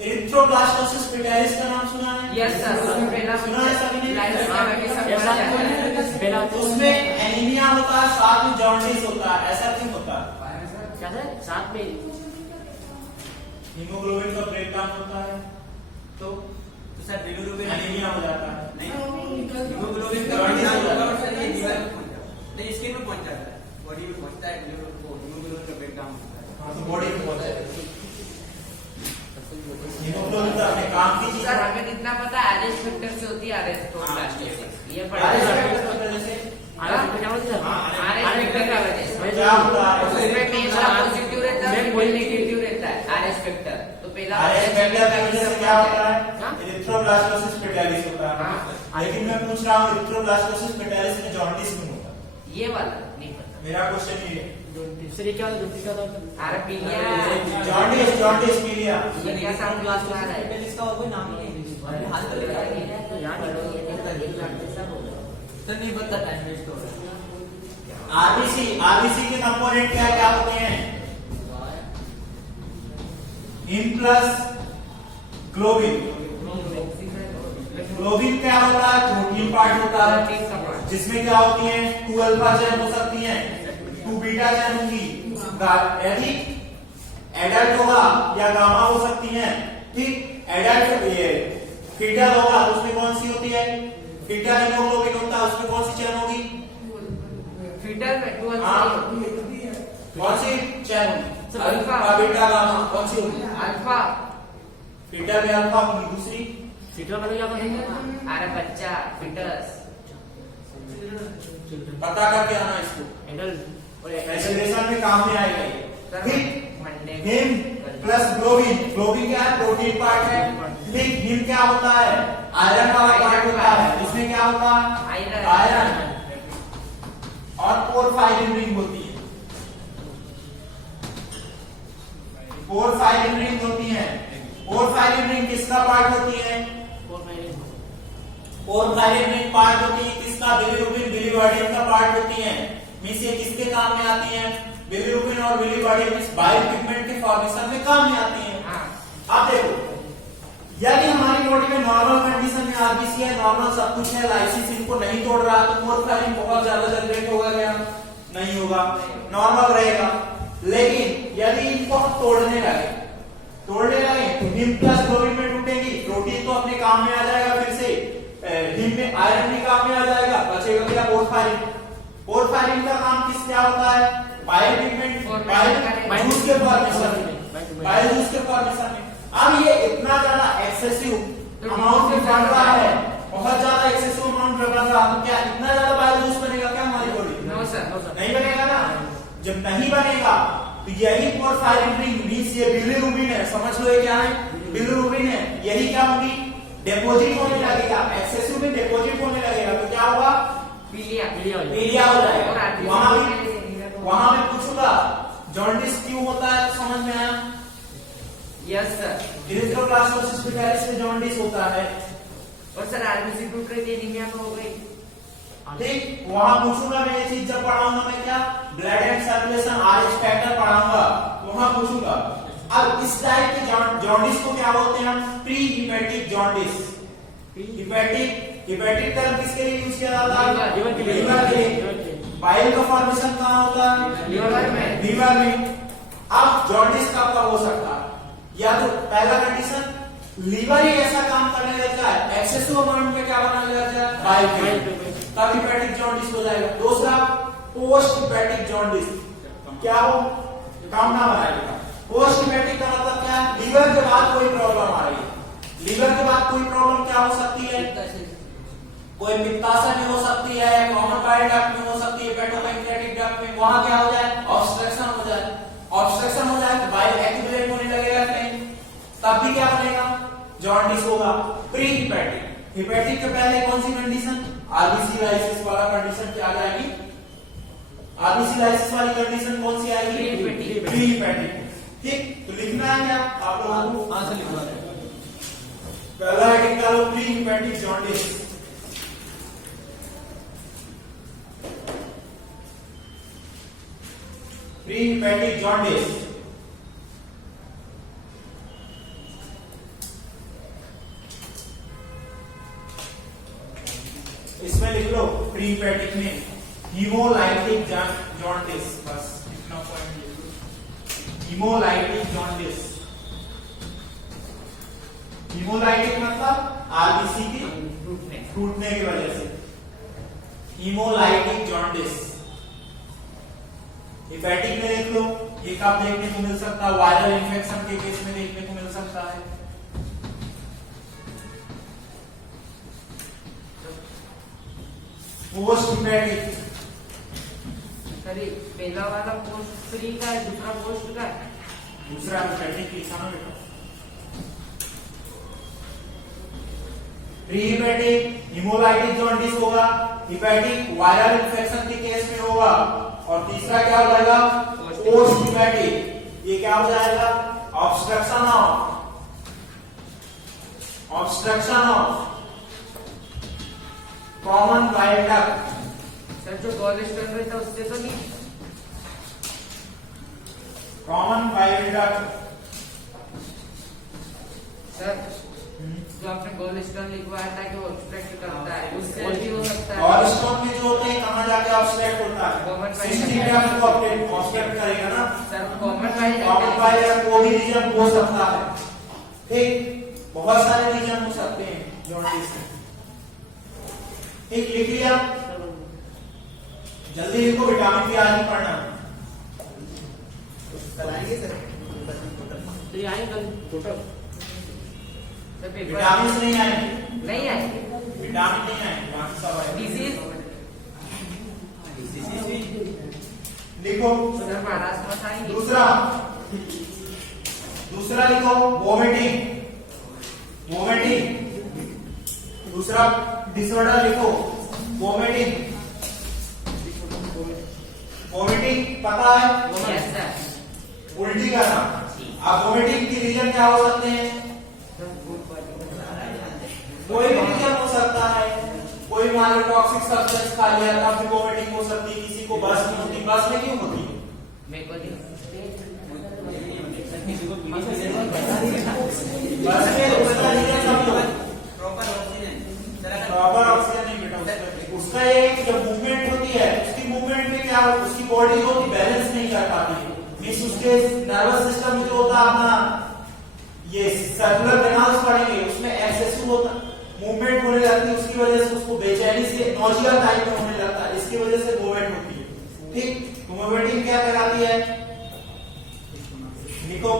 एरिथ्रोब्लास्टोसिस पिटारिस का नाम सुना है? यस सर उसमें पहला सुना है सभी ने? लाइफ में सब पढ़ा जाता है पहला उसमें एनीमिया होता है, साथ में जॉन्डिस होता है। ऐसा क्यों होता है? क्या है साथ में हीमोग्लोबिन का ब्रेकडाउन होता है तो सर बिलिरुबिन एनीमिया हो जाता है। हीमोग्लोबिन का जॉन्डिस हो जाता है। नहीं लीवर में पहुंच जाता है, नहीं स्किन में पहुंच जाता है, बॉडी में पहुंचता है, हीमोग्लोबिन का ब्रेकडाउन होता है। हाँ, तो बॉडी में पहुंच जाएगा। हीमोग्लोबिन तो अपने काम की चीज सर है। हमें जितना पता है आरएच फैक्टर से होती है एरिथ्रोब्लास्टोसिस ये पढ़ा आरएच है फैक्टर की वजह से आरएच क्या होता है आरएच फैक्टर का वजह से क्या होता है? उसमें पहला पॉजिटिव रहता है मैं फिर नेगेटिव रहता है आरएच फैक्टर तो पहला आरएच फैक्टर की वजह से क्या होता हाँ? है? एरिथ्रोब्लास्टोसिस पिटारिस होता है। हाँ। लेकिन मैं पूछ रहा हूँ एरिथ्रोब्लास्टोसिस पिटारिस में जॉन्डिस क्यों होता है? ये वाला नहीं पता मेरा क्वेश्चन ये है। सर ये क्या होता है क्या होता अरे पीलिया जॉन्डिस पीलिया। ये क्या साउंड क्लास में आ रहा है इसका और कोई नाम ही नहीं है, हाल तो लिखा है। है यार सर नहीं पता, टाइम वेस्ट हो रहा है। आरबीसी के कंपोनेंट क्या होते हैं? In plus globin. ग्लोबिन क्या होता है? प्रोटीन पार्ट होता है जिसमें क्या होती है 2 अल्फा चेन हो सकती है, 2 बीटा चेन होंगी, यदि एडल्ट होगा या गामा हो सकती है। ठीक, एडल्ट ये फीटल होगा तो उसमें कौन सी होती है? फीटल हीमोग्लोबिन होता है, उसमें कौन सी चैन होगी? फीटल में 2 हाँ। कौन सी चैन होगी? अल्फा बीटा गामा कौन सी होगी? अल्फा। फीटल में अल्फा होगी। दूसरी फीटल मतलब क्या करेंगे? अरे बच्चा फीटस। पता करके आना इसको, एडल्ट और एसिडेशन में काम में आएगा ये। सर ठीक, Monday him plus globin, globin क्या है? प्रोटीन पार्ट है। ठीक, हिम क्या होता है? आयरन वाला पार्ट होता है। इसमें क्या होता है? आयरन। और पोरफायरिन रिंग होती है, पोरफायरिन रिंग होती है। पोरफायरिन रिंग किसका पार्ट होती है? पोरफायरिन रिंग पार्ट होती है किसका? बिलिरुबिन बिलिवर्डिन का पार्ट होती है। मींस ये किसके काम में आती है? बिलिरुबिन और बिलिवर्डिन इस बाइल पिगमेंट के फॉर्मेशन में काम में आती है। अब देखो, यदि हमारी बॉडी में नॉर्मल कंडीशन में आरबीसी है, नॉर्मल सब कुछ है, लाइसिस इनको नहीं तोड़ रहा, तो पोरफायरिन बहुत ज्यादा जनरेट होगा क्या? नहीं होगा, नॉर्मल रहेगा। लेकिन यदि इनको हम तोड़ने लगे तो हिम प्लस ग्लोबिन में टूटेंगी, प्रोटीन तो अपने काम में आ जाएगा, फिर से हिम में आयरन भी काम में आ जाएगा, बचेगा क्या? पोरफायरिन। पोरफायरिन का काम किस क्या होता है? बाइल पिगमेंट, बाइल जूस के फॉर्मेशन में, बाइल जूस के फॉर्मेशन में। अब ये इतना ज्यादा एक्सेसिव अमाउंट में बढ़ रहा है, बहुत ज्यादा एक्सेसिव अमाउंट में बढ़ रहा है, तो क्या इतना ज्यादा बाइल जूस बनेगा क्या हमारी बॉडी? नो सर, नहीं बनेगा ना। जब नहीं बनेगा तो यही पोरफायरिन रिंग मींस ये बिलिरुबिन है, समझ लो ये क्या है? बिलिरुबिन है। यही क्या होगी? डिपॉजिट होने लगेगा, एक्सेसिव में डिपॉजिट होने लगेगा, तो क्या होगा? पीलिया पीलिया हो जाएगा। वहां मैं पूछूंगा जॉन्डिस क्यों होता है, तो समझ में आया? Yes sir. इरिथ्रोब्लास्टोसिस पिटारिस में जॉन्डिस होता है। और सर आरबीसी टूट रही थी, एनीमिया तो हो गई। ठीक, वहां पूछूंगा मैं ये चीज, जब पढ़ाऊंगा मैं क्या? Blood and circulation RH factor पढ़ाऊंगा, वहां पूछूंगा। अब इस टाइप के जॉन्डिस को क्या बोलते हैं? Pre hepatic jaundice. Hepatic term किसके लिए यूज किया जाता है? लीवर के लिए। लीवर के लिए। बाइल का फॉर्मेशन कहाँ होता है? लीवर में। लीवर में। अब जॉन्डिस कब हो सकता है? या तो पहला कंडीशन लीवर ही ऐसा काम करने लग जाए, एक्सेसिव अमाउंट में क्या बनाने लग जाए? बाइल, तब हिपैटिक जॉन्डिस हो जाएगा। दूसरा पोस्ट हिपैटिक जॉन्डिस, क्या हो? काम ना बनाएगा। पोस्ट हिपैटिक का मतलब क्या है? लीवर के बाद कोई प्रॉब्लम आ रही है, लीवर के बाद कोई प्रॉब्लम क्या हो सकती है? कोई पित्ताशय में हो सकती है, कॉमन बाइल डक्ट में हो सकती है, हेपेटोपैंक्रियाटिक डक्ट में। वहां क्या हो जाए? ऑब्स्ट्रक्शन हो जाए। ऑब्स्ट्रक्शन हो जाए तो बाइल एक्यूमुलेट होने लगेगा कहीं, तब भी क्या बनेगा? जॉन्डिस होगा। प्री हिपैटिक, हिपैटिक के पहले कौन सी कंडीशन? आरबीसी लाइसिस वाला कंडीशन क्या आ जाएगी? आरबीसी लाइसिस वाली कंडीशन कौन सी आएगी? Pre hepatic. ठीक, तो लिखना है क्या आप लोगों को? हाँ सर लिखवा रहे हैं। पहला हेडिंग का लो, pre hepatic jaundice. Pre hepatic jaundice, इसमें लिख लो प्री हिपैटिक में हीमोलाइटिक जॉन्डिस, बस इतना पॉइंट लिख लो। हीमोलाइटिक जॉन्डिस, हीमोलाइटिक मतलब आरबीसी की टूटने की वजह से, हीमोलाइटिक जॉन्डिस। हिपैटिक में देख लो, ये कब देखने को मिल सकता है? वायरल इन्फेक्शन के केस में देखने को मिल सकता है। पोस्ट हिपैटिक, सर पहला वाला पोस्ट फ्री का है, दूसरा पोस्ट का है। दूसरा हिपैटिक लिखा ना बेटा। प्री हिपैटिक हीमोलाइटिक जॉन्डिस होगा, हिपैटिक वायरल इन्फेक्शन के केस में होगा, और तीसरा क्या हो जाएगा? Post hepatic. ये क्या हो जाएगा? Obstruction of common bile duct. Sir जो गॉल स्टोन में था उससे तो नहीं? कॉमन बाइल डक्ट सर जो आपने गॉल स्टोन लिखवाया था कि वो ऑब्स्ट्रक्ट करता है, उससे भी हो सकता है। गॉल स्टोन में जो होते हैं कहाँ जाके ऑब्स्ट्रक्ट होता है? सिस्टीमिया में ऑब्स्ट्रक्ट करेगा ना सर। कॉमन बाइल डक्ट वो भी रीजन हो सकता है। ठीक, बहुत सारे रीजन हो सकते हैं। जॉन्डिस। ठीक, लिख लिया? जल्दी लिखो, विटामिन बी आज नहीं पढ़ना। कराएंगे सर तो ये आएंगे कल टोटल विटामिन नहीं आएंगे, नहीं आएंगे। विटामिन नहीं आएंगे, बाकी सब आएंगे। डिसीज लिखो। सर महाराष्ट्र में आएंगे। दूसरा लिखो, वोमिटिंग। दूसरा डिसऑर्डर लिखो, वोमिटिंग। पता है? Yes sir. उल्टी करना। अब वोमिटिंग की रीजन क्या हो सकते हैं? कोई भी रीजन हो सकता है। कोई मान लो टॉक्सिक सब्सटेंस खा लिया तब भी वोमिटिंग हो सकती है, किसी को बस नहीं होती। बस में क्यों होती है? मेरे को नहीं बस में उसका रीजन समझो। प्रॉपर ऑक्सीजन प्रॉपर ऑक्सीजन नहीं बेटा, उसका एक जब मूवमेंट होती है, उसकी मूवमेंट में क्या होता है, उसकी बॉडी जो होती बैलेंस नहीं कर पाती है। मींस उसके नर्वस सिस्टम जो होता है अपना, ये सर्कुलर कैनाल्स पड़ेंगे, उसमें एक्सेसिव होता मूवमेंट होने लगती है, उसकी वजह से उसको बेचैनी से नोजिया टाइप में होने लगता है, इसकी वजह से मूवमेंट होती है। ठीक, तो मूवमेंटिंग क्या कहलाती है? लिखो,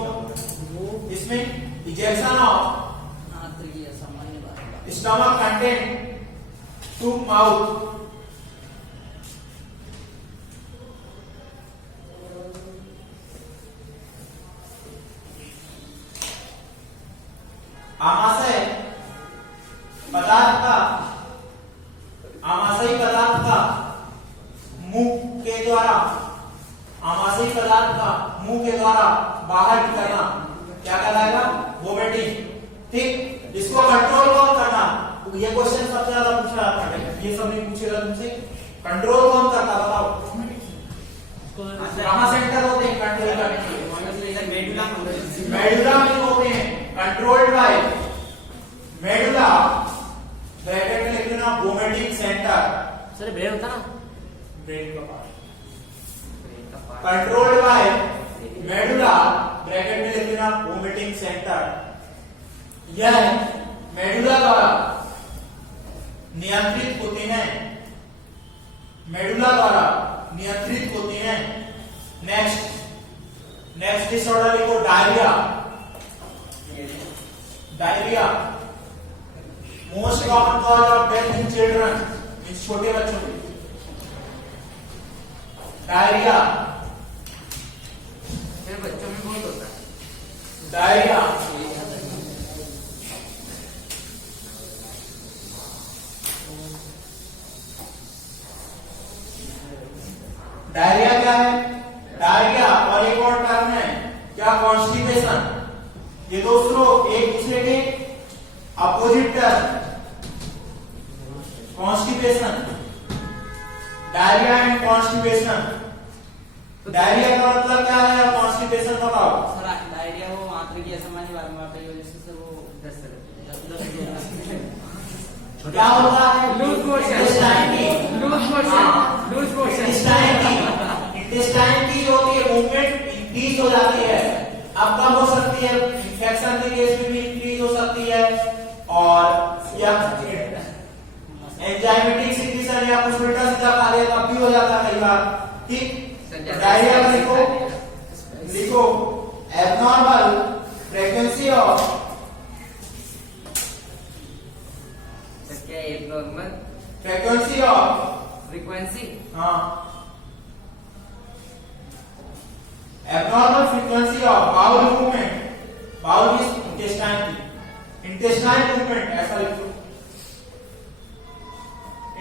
इसमें ejection of stomach content to mouth. आमाशय पदार्थ का मुंह के द्वारा बाहर निकलना क्या कहलाएगा? वोमिटिंग। ठीक, इसको कंट्रोल कौन करना? ये क्वेश्चन सबसे ज्यादा पूछा जाता है, ये सब नहीं पूछेगा तुमसे। कंट्रोल कौन करता बताओ? कहां सेंटर होते हैं कंट्रोल करने के लिए? मेडुला में होते हैं, कंट्रोल्ड बाय मेडुला, ब्रैकेट में लिख देना वोमिटिंग सेंटर। सर ब्रेन होता ना, ब्रेन का part, controlled by medulla, bracket में लिख देना वोमिटिंग सेंटर। यह मेडुला द्वारा नियंत्रित होते हैं, नेक्स्ट डिसऑर्डर लिखो, diarrhoea. Most common cause of death in children, इन छोटे बच्चों में डायरिया। मेरे बच्चों में बहुत होता है डायरिया। डायरिया क्या है? डायरिया और एक और टर्म है क्या? कॉन्स्टिपेशन। ये दोस्तों एक दूसरे के opposite term. Constipation, diarrhoea and constipation. Diarrhoea का मतलब क्या है और कॉन्स्टिपेशन बताओ। सर डायरिया वो आंत्र की असामान्य वारंवारता की वजह से सर वो दस्त क्या होता है? लूज मोशन, इंटेस्टाइन की होती है मूवमेंट इंक्रीज हो जाती है। अब कम हो सकती है, इन्फेक्शन के केस में भी इंक्रीज हो सकती है, और या एंजाइमेटिक सिक्रीशन या कुछ उल्टा सीधा खा लिया तब भी हो जाता है कई बार। ठीक, डायरिया में लिखो एबनॉर्मल फ्रीक्वेंसी ऑफ, क्या है नॉर्मल फ्रीक्वेंसी ऑफ, फ्रीक्वेंसी? हाँ, abnormal frequency of bowel movement. Bowel is intestine movement, ऐसा लिखो,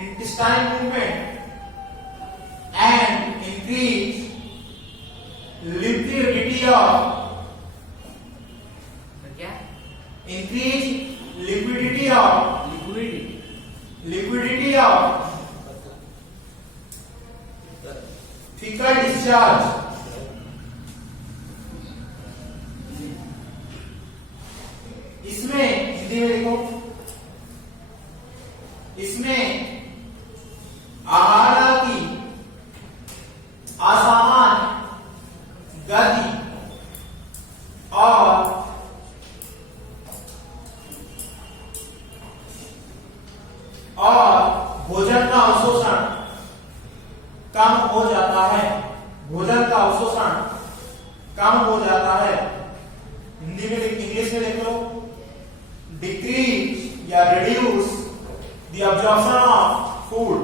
intestine movement and increase liquidity of, क्या? Increase liquidity of, faecal discharge. इसमें हिंदी में देखो, इसमें आहार की असामान्य गति और कम हो जाता है। हिंदी में इंग्लिश में लिख लो, डिक्रीज या reduce the absorption of food,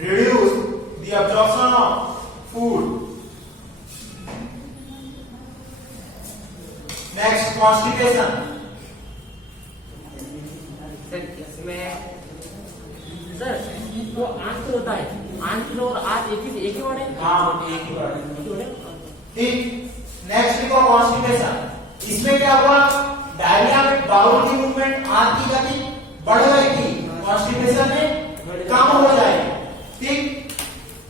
reduce the absorption of food. Next constipation. Sir इसमें सर वो आंत होता है, आंत और आज एक ही वर्ड है। हाँ, एक ही वर्ड है। ठीक, नेक्स्ट लिखो कॉन्स्टिपेशन। इसमें क्या हुआ, डायरिया में बाउल की मूवमेंट, आंत की गति बढ़ गई थी, कॉन्स्टिपेशन में कम हो जाएगी। ठीक,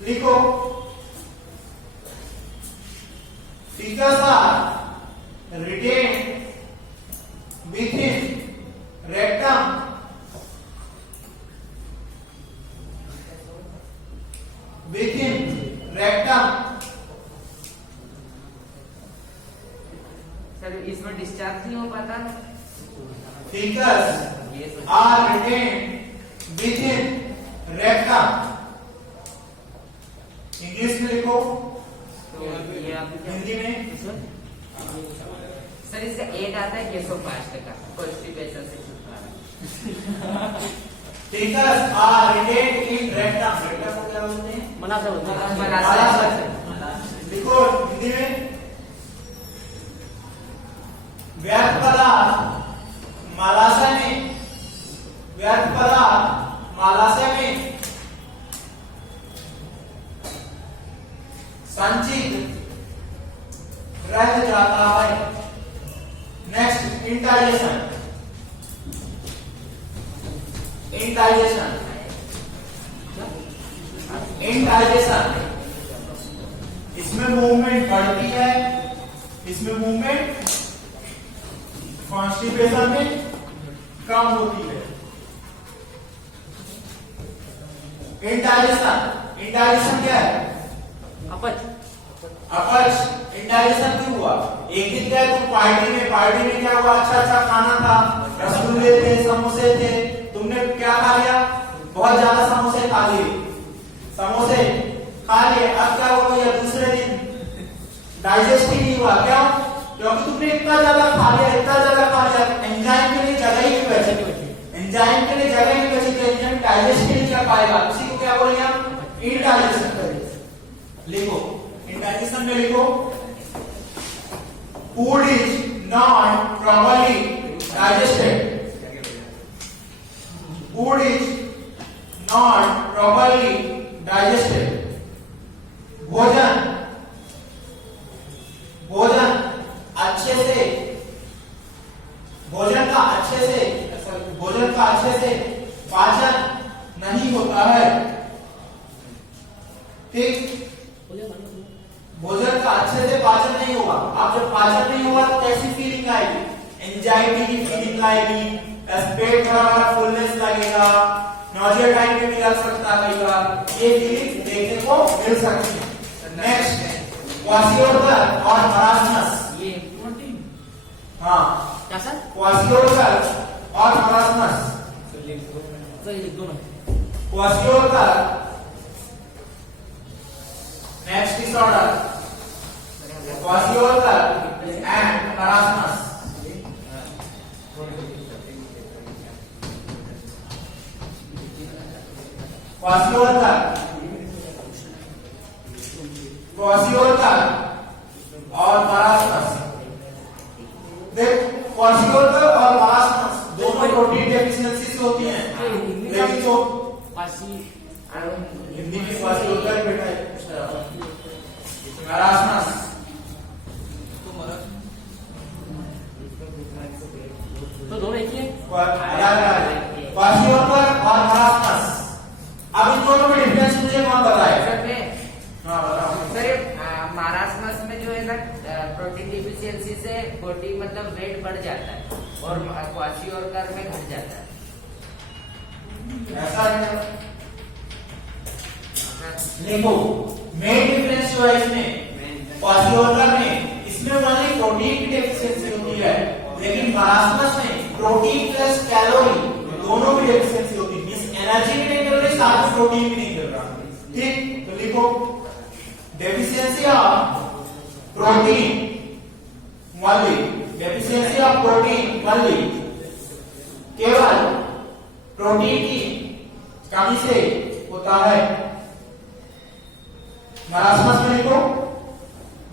लिखो feces are retained within rectum sir इसमें डिस्चार्ज नहीं हो पाता। feces are retained within rectum। English में लिखो, तो ये आप हिंदी में सर इसका एड आता है गेसोफास्ट का, कॉन्स्टिपेशन से छुटकारा। feces are retained in rectum। rectum को क्या बोलते हैं, मलाशय होता है। मलाशय। लिखो हिंदी में, व्यर्थ पदार्थ मलाशय में, व्यर्थ पदार्थ मलाशय में संचित रह जाता है। Next indigestion. इंडाइजेशन, इंडाइजेशन, इसमें मूवमेंट बढ़ती है, इसमें मूवमेंट कॉन्स्टिपेशन में कम होती है। इंडाइजेशन, इंडाइजेशन क्या है, अपच। अपच। इंडाइजेशन क्यों हुआ, एक दिन गए तुम पार्टी में, पार्टी में क्या हुआ, अच्छा अच्छा खाना था, रसगुल्ले थे, समोसे थे, तुमने क्या खा लिया, बहुत ज्यादा समोसे खा लिए, समोसे खा लिए। अब क्या हुआ, या दूसरे दिन डाइजेस्ट ही नहीं हुआ, क्यों, क्योंकि तुमने इतना ज्यादा खा लिया, इतना ज्यादा खा लिया, एंजाइम के लिए जगह ही नहीं बची, एंजाइम के लिए जगह ही नहीं बची, तो एंजाइम डाइजेस्ट ही नहीं कर पाएगा, उसी को क्या बोलेंगे हम, इंडाइजेशन। लिखो इंडाइजेशन में, लिखो food is not properly digested, food is not properly digested. भोजन, भोजन अच्छे से, भोजन का अच्छे से, भोजन का अच्छे से पाचन नहीं होता है। ठीक, भोजन का अच्छे से पाचन नहीं होगा। आप जब पाचन नहीं होगा तो कैसी फीलिंग आएगी, एंजाइटी की फीलिंग आएगी, पेट थोड़ा बड़ा फुलनेस लगेगा, नॉजिया टाइप में भी लग सकता है, ये फीलिंग देखने को मिल सकती है। नेक्स्ट क्वासियोलर और मरासमस। ये प्रोटीन, हाँ क्या सर, क्वासियोलर और मरासमस। सर ये दोनों। क्वासियोलर नेक्स्ट डिसऑर्डर, क्वासियोलर एंड मरासमस। क्वासियोलर, क्वासियोलर और मरासमस। देख, क्वासियोलर और मरासमस दोनों प्रोटीन डेफिशिएंसी होती हैं, लेकिन तो हिंदी में क्वासियोलर बेटा है, मरासमस। तो दोनों एक ही है, क्वासियोलर और मरासमस। अब इन दोनों में डिफरेंस मुझे कौन बताएगा? सर मैं हाँ बताओ। सर मारासमस में जो है ना प्रोटीन डिफिशियंसी से बॉडी मतलब वेट बढ़ जाता है और क्वासियोलर में घट जाता है। ऐसा है, देखो मेन डिफरेंस जो है इसमें, क्वासियोलर में इसमें ओनली प्रोटीन की डेफिशिएंसी होती है, लेकिन मरासमस में प्रोटीन प्लस कैलोरी दोनों की डेफिशिएंसी होती है, मींस एनर्जी भी नहीं मिल रही, साथ में प्रोटीन भी नहीं मिल रहा। ठीक, तो लिखो deficiency of protein only, deficiency of protein only, केवल प्रोटीन की कमी से होता है। मरासमस में लिखो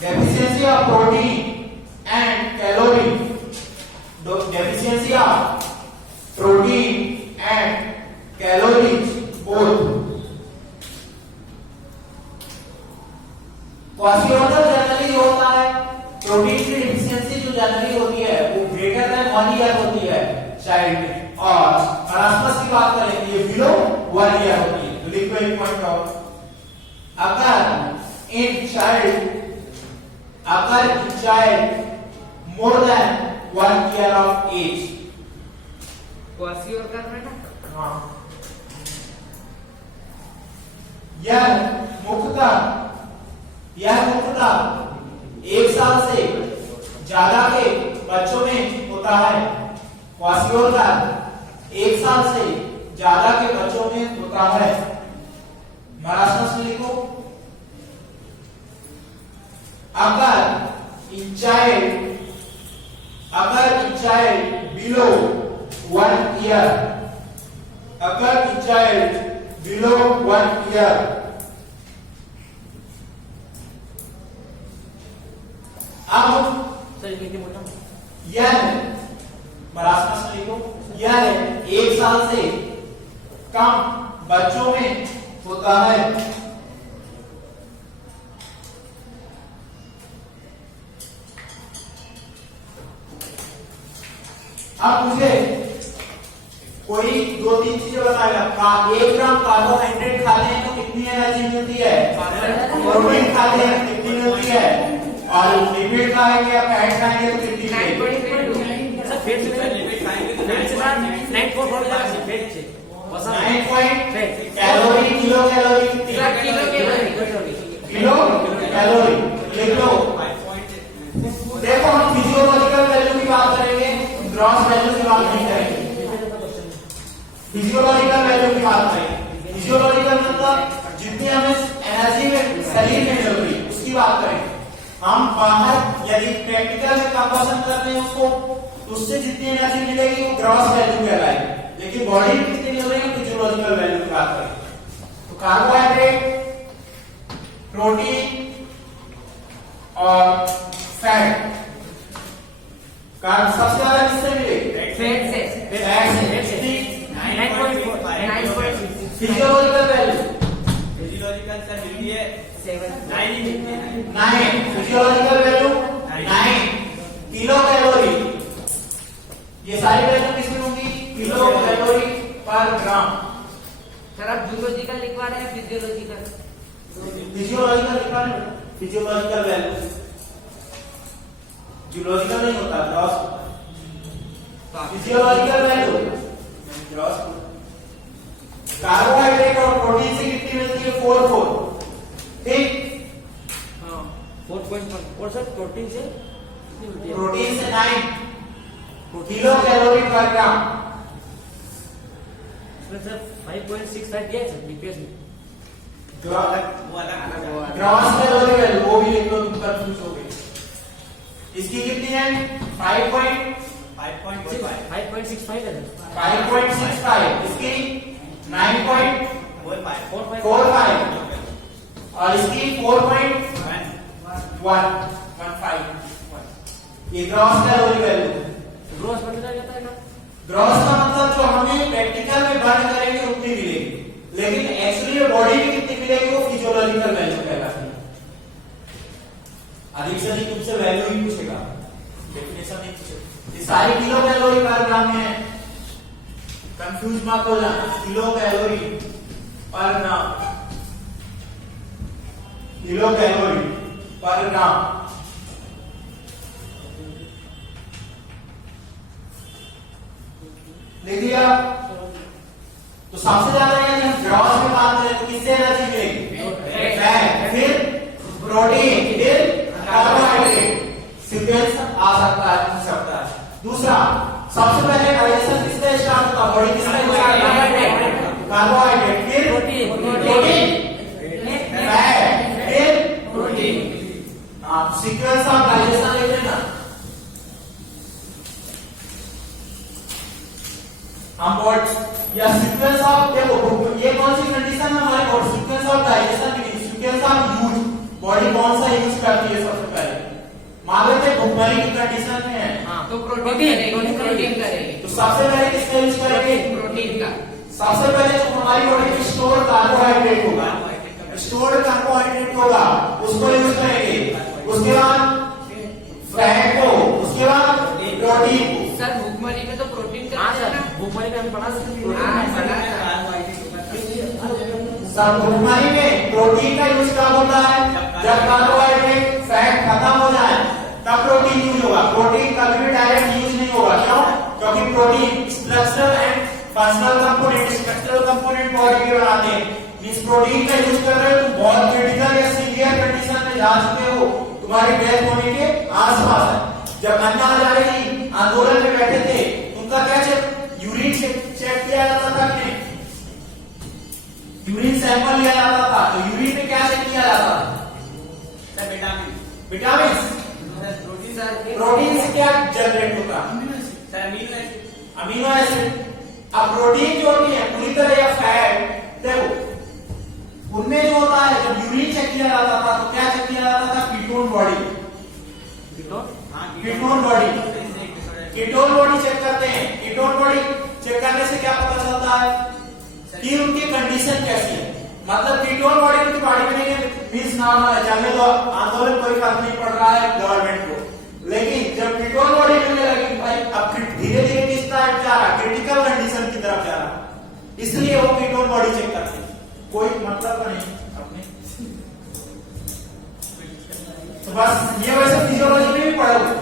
deficiency of protein and calorie, deficiency of protein and calories both. Kwashiorkor generally होता है प्रोटीन की डेफिशिएंसी जो जनरली होती है वो ग्रेटर देन 1 ईयर होती है चाइल्ड में, और मरासमस की बात करें ये बिलो 1 ईयर होती है। तो लिखो एक पॉइंट और, अगर in child more than 1 year of age, kwashiorkor में ना हाँ, यह मुख्यतः 1 साल से ज्यादा के बच्चों में होता है। क्वासियोकर 1 साल से ज्यादा के बच्चों में होता है। मरासमस में लिखो अगर इन चाइल्ड बिलो 1 ईयर, अगर इन चाइल्ड बिलो 1 ईयर, अब यह मरासमस में लिखो यह 1 साल से कम बच्चों में होता है। अब मुझे कोई 2-3 चीजें बताएगा। 1 ग्राम कार्बोहाइड्रेट खाते हैं तो कितनी एनर्जी मिलती है, प्रोटीन खाते हैं कितनी मिलती है, और लिपिड खाएंगे या फैट खाएंगे तो कितनी मिलेगी। कैलोरी, किलो कैलोरी कितनी, किलो कैलोरी लिख लो। देखो हम फिजियोलॉजिकल वैल्यू की बात करेंगे, ग्रॉस वैल्यू की बात नहीं करेंगे। फिजियोलॉजिकल वैल्यू की बात करेंगे। फिजियोलॉजिकल मतलब जितनी हमें एनर्जी में शरीर में मिल रही है उसकी बात करेंगे। हम बाहर यदि प्रैक्टिकल में कंबशन करते हैं उसको, उससे जितनी एनर्जी मिलेगी वो ग्रॉस वैल्यू कहलाएगी। लेकिन बॉडी में कितनी मिल रही है फिजियोलॉजिकल वैल्यू की बात करें तो कार्बोहाइड्रेट, प्रोटीन और फैट, कार्ब सबसे ज्यादा किससे मिलेगी, फैट से। फिजियोलॉजिकल वैल्यू फिजियोलॉजिकल से मिलती है 9, फिजियोलॉजिकल वैल्यू 9 किलो कैलोरी। ये सारी वैल्यू किसमें होंगी, किलो कैलोरी पर ग्राम। सर आप जूलॉजिकल लिखवा रहे हैं फिजियोलॉजिकल? फिजियोलॉजिकल लिखा है, फिजियोलॉजिकल वैल्यू जूलॉजिकल नहीं होता, gross. Physiological value gross. Carbohydrate और प्रोटीन से कितनी मिलती है, 4 ठीक। 4.1 और सर प्रोटीन से प्रोटीन से 9 किलो कैलोरी पर ग्राम। इसमें सर 5.65 दिया है सर डीपीएस में। ग्रॉस कैलोरी वैल्यू वो भी लिख लो, तुम कंफ्यूज हो गए। इसकी कितनी है, 5.65 है सर। 5.65, इसकी 9.45 और इसकी 4.15। ये ग्रॉस कैलोरी वैल्यू। ग्रॉस बन जाता है ना, ग्रॉस का मतलब जो हमें प्रैक्टिकल में बर्न करेंगे उतनी मिलेगी, लेकिन एक्चुअली बॉडी में कितनी मिलेगी वो फिजियोलॉजिकल वैल्यू कहलाती है। अधिक से अधिक तुमसे वैल्यू ही पूछेगा, डेफिनेशन नहीं पूछेगा। ये सारी किलो कैलोरी पर ग्राम में है, कंफ्यूज मत हो जाना। किलो कैलोरी पर ग्राम, किलो कैलोरी पर ग्राम। लिख दिया। तो सबसे ज्यादा यदि हम ग्रॉस में बात करें तो किससे एनर्जी मिलेगी, फैट, फिर प्रोटीन, फिर कार्बोहाइड्रेट। सीक्वेंस आ सकता है। दूसरा, सबसे पहले डाइजेशन किससे स्टार्ट होता है, बॉडी किससे स्टार्ट होता है, कार्बोहाइड्रेट, फिर प्रोटीन, फैट, फिर प्रोटीन। आप सीक्वेंस ऑफ डाइजेशन ले लेना, या सीक्वेंस ऑफ, देखो ये कौन सी कंडीशन है हमारे और सीक्वेंस ऑफ डाइजेशन की, सीक्वेंस ऑफ यूज, बॉडी कौन सा यूज करती है सबसे पहले, मान लेते हैं भुखमरी की कंडीशन में है, तो प्रोटीन करेगी। तो सबसे पहले किसका यूज करेंगे, प्रोटीन का। सबसे पहले जो हमारी बॉडी में स्टोर कार्बोहाइड्रेट होगा, स्टोर्ड कार्बोहाइड्रेट होगा उसको यूज करेंगे, उसके बाद फैट को, उसके बाद प्रोटीन को। सर भुखमरी में तो प्रोटीन का। हाँ सर, भुखमरी में हम पढ़ा सकते सब भुखमरी में प्रोटीन का यूज कब होता है, जब कार्बोहाइड्रेट फैट खत्म हो जाए तब प्रोटीन यूज होगा। प्रोटीन कभी भी डायरेक्ट यूज नहीं होगा, क्यों? क्योंकि protein structural and functional component, structural component body के बनाते हैं। इस प्रोटीन का यूज कर रहे हो तो बहुत क्रिटिकल या सीवियर कंडीशन में जा चुके हो, तुम्हारी डेथ होने के आसपास है। जब अन्ना हजारे जी आंदोलन में बैठे थे, उनका क्या चेक, यूरिन चेक किया जाता था कि नहीं, यूरिन सैंपल लिया जाता था, तो यूरिन में क्या चेक किया जाता था, विटामिन। प्रोटीन से क्या जनरेट होता है, अमीनो एसिड। अब प्रोटीन जो होती है पूरी तरह या फैट, देखो उनमें जो होता है, जब यूरिन चेक किया जाता था तो क्या चेक किया जाता था, ketone body, ketone body, ketone body check करते हैं। कीटोन बॉडी चेक करने से क्या पता चलता है कि उनकी कंडीशन कैसी है, मतलब कीटोन बॉडी उनकी बॉडी में नहीं है, मींस नॉर्मल है, चलने दो, आंदोलन कोई फर्क नहीं पड़ रहा है गवर्नमेंट को। लेकिन जब कीटोन बॉडी मिलने लगी भाई, अब धीरे धीरे किस तरफ जा रहा, क्रिटिकल कंडीशन की तरफ जा रहा, इसलिए वो कीटोन बॉडी चेक करते हैं। कोई मतलब तो नहीं अपने, तो बस ये वैसे फिजियोलॉजी में भी पढ़ोगे,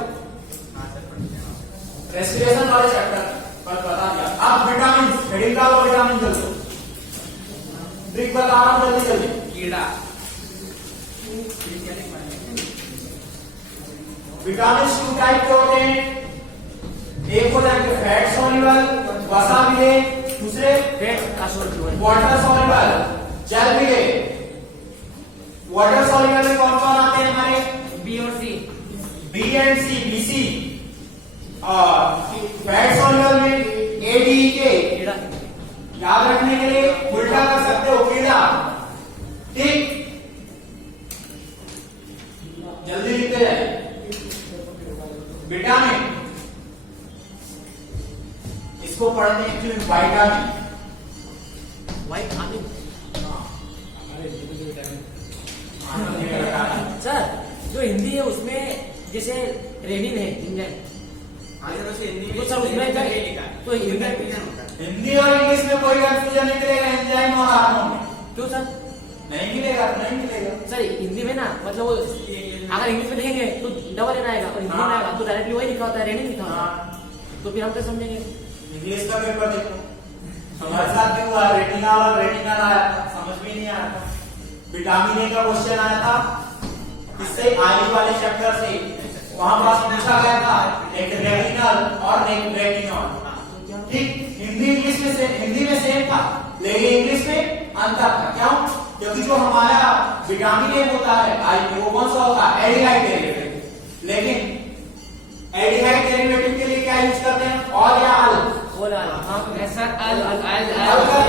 रेस्पिरेशन वाले चैप्टर पर बता दिया। अब विटामिन, हेडिंग डालो विटामिन जल्दी, ब्रिक बता रहा हूं जल्दी जल्दी। कीड़ा। विटामिन 2 टाइप के होते हैं, एक हो जाएंगे फैट सॉल्युबल, वसा मिले, दूसरे वाटर सॉल्युबल, जल मिले। वाटर सॉल्युबल में कौन कौन आते हैं हमारे, बी और सी, बी एंड सी, बीसी। और फैट सॉल्युबल में ए डी के, याद रखने के लिए उल्टा कर सकते हो, कीड़ा। ठीक, जल्दी लिखते जाए। विटामिन, इसको पढ़ते हैं एक्चुअली विटामिन, सर जो हिंदी है उसमें जैसे रेनिन है इंजन, तो सर उसमें क्या तो हिंदी और इंग्लिश में कोई कंफ्यूजन नहीं मिलेगा, एंजाइम और हार्मोन में। क्यों सर? नहीं मिलेगा, नहीं मिलेगा सर हिंदी में ना, मतलब अगर इंग्लिश में लिखेंगे तो डबल एन आएगा और हिंदी में आएगा तो डायरेक्टली वही लिखा होता है, रेनिन लिखा होता है, तो फिर हम तो समझेंगे। इंग्लिश का पेपर देखो, हमारे साथ भी हुआ, रेटिना और रेटिनल आया था, समझ में नहीं आया था। विटामिन ए का क्वेश्चन आया था, इससे आई वाले चैप्टर से, वहां पास पूछा गया था एक रेटिनल और एक रेटिनॉल। ठीक, हिंदी इंग्लिश में से, हिंदी में सेम था लेकिन इंग्लिश में अंतर था। क्यों? क्योंकि जो हमारा विटामिन ए होता है आई, वो कौन सा होता है, एल्डिहाइड डेरिवेटिव। लेकिन एल्डिहाइड डेरिवेटिव के लिए क्या यूज करते हैं, ऑल या अल, सर अल करते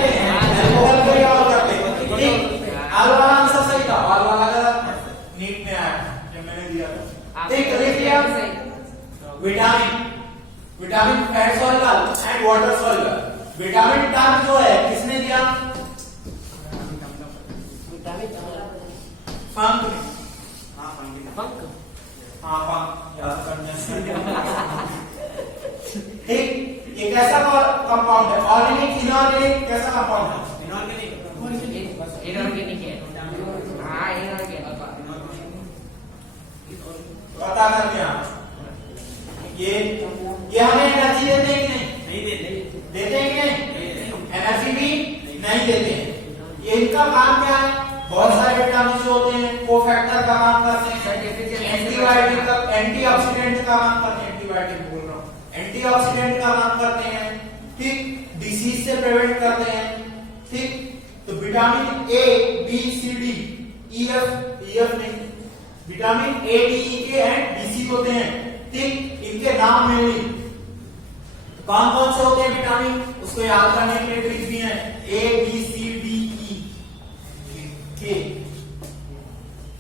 हैं, अल्कोहल के लिए ऑल करते हैं। ठीक, अल वाला आंसर सही था, ऑल वाला गलत, नीट में आया जब मैंने दिया था। ठीक, तो लिख लिया vitamin, vitamin fat soluble and water soluble. Vitamin term जो है किसने दिया, फंक ने, हाँ फंक याद करना। ठीक, ये कैसा कंपाउंड है, ऑर्गेनिक, इनऑर्गेनिक, कैसा कंपाउंड है, इनऑर्गेनिक है। हाँ इनऑर्गेनिक, पता कर दिया। ये हमें एनर्जी देते हैं कि नहीं, देते हैं कि नहीं, एनर्जी भी नहीं देते हैं। ये इनका काम क्या है, बहुत सारे विटामिन जो होते हैं कोफैक्टर का काम करते हैं, एंटीबायोटिक का, एंटीऑक्सीडेंट का काम करते हैं, एंटीबायोटिक बोल रहा हूँ, एंटीऑक्सीडेंट का काम करते हैं। ठीक, डिसीज से प्रिवेंट करते हैं। ठीक, तो vitamin A B C D E F नहीं, vitamin A D E K and B C होते हैं। ठीक, इनके नाम में भी कौन कौन से होते हैं विटामिन, उसको याद करने के लिए ट्रिक भी है, ए बी सी डी ई के,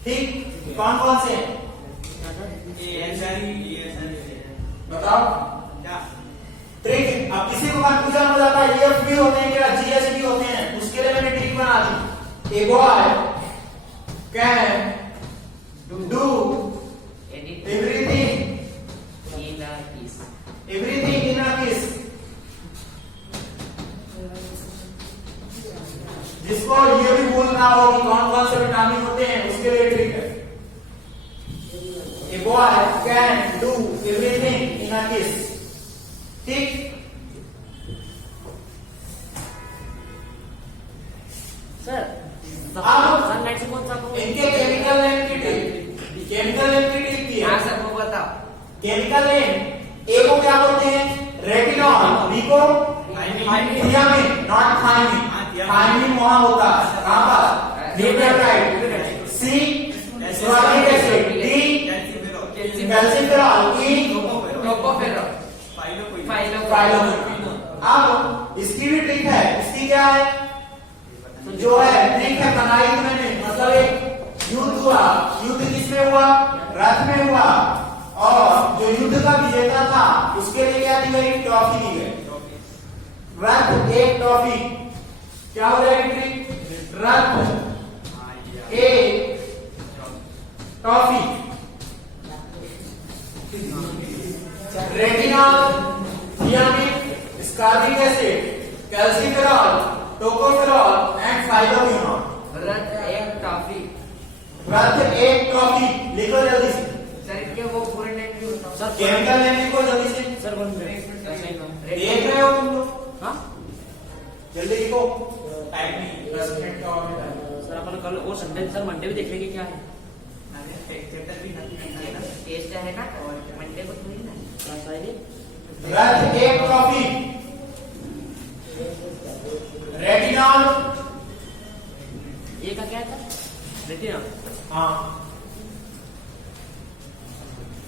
ठीक। कौन कौन से हैं बताओ क्या ट्रिक। अब किसी को कंफ्यूजन हो जाता है एफ भी होते हैं क्या जीएस भी होते हैं, उसके लिए मैंने ट्रिक बना दी। A boy can do everything in a kiss. जिसको ये भी बोलना हो कि कौन कौन से विटामिन होते हैं, उसके लिए ट्रिक है। A boy can do everything in a kiss, ठीक। सर अब सनलाइट से कौन सा इनके केमिकल नेम की ट्रिक, केमिकल नेम की ट्रिक की हाँ है। सर वो बताओ। केमिकल नेम, ए को क्या बोलते हैं रेटिनॉल, बी को थियामिन, नॉट थायमिन, थायमिन वहां होता है कहां पर nucleotide, C ascorbic acid, D calciferol, E tocopherol, phylloquinone. अब इसकी भी ट्रिक है, इसकी क्या है जो है ट्रिक है बनाई मैंने, मतलब एक युद्ध हुआ, युद्ध किसमें हुआ रथ में हुआ, और जो युद्ध का विजेता था उसके लिए क्या दी गई ट्रॉफी दी गई, रथ एक ट्रॉफी। क्या हो जाएगी ट्रिक, रथ एक trophy. Retinol, thiamine, ascorbic acid, calciferol, tocopherol and phylloquinone. रथ एक टॉफी। रथ एक ट्रॉफी लिखो जल्दी से। सर इनके वो पूरे नेम भी बताओ। सर केमिकल नेम लिखो जल्दी से। सर वन मिनट देख रहे हो तुम लोग, हाँ जल्दी लिखो। टाइम नहीं, 10 मिनट का और है। सर अपन कल और संडे सर मंडे भी देख लेंगे क्या है। टेस्ट है ना मंडे को थोड़ी ना। रथ एक ट्रॉफी, रेटिनॉल, ये का क्या था रेटिनॉल, हाँ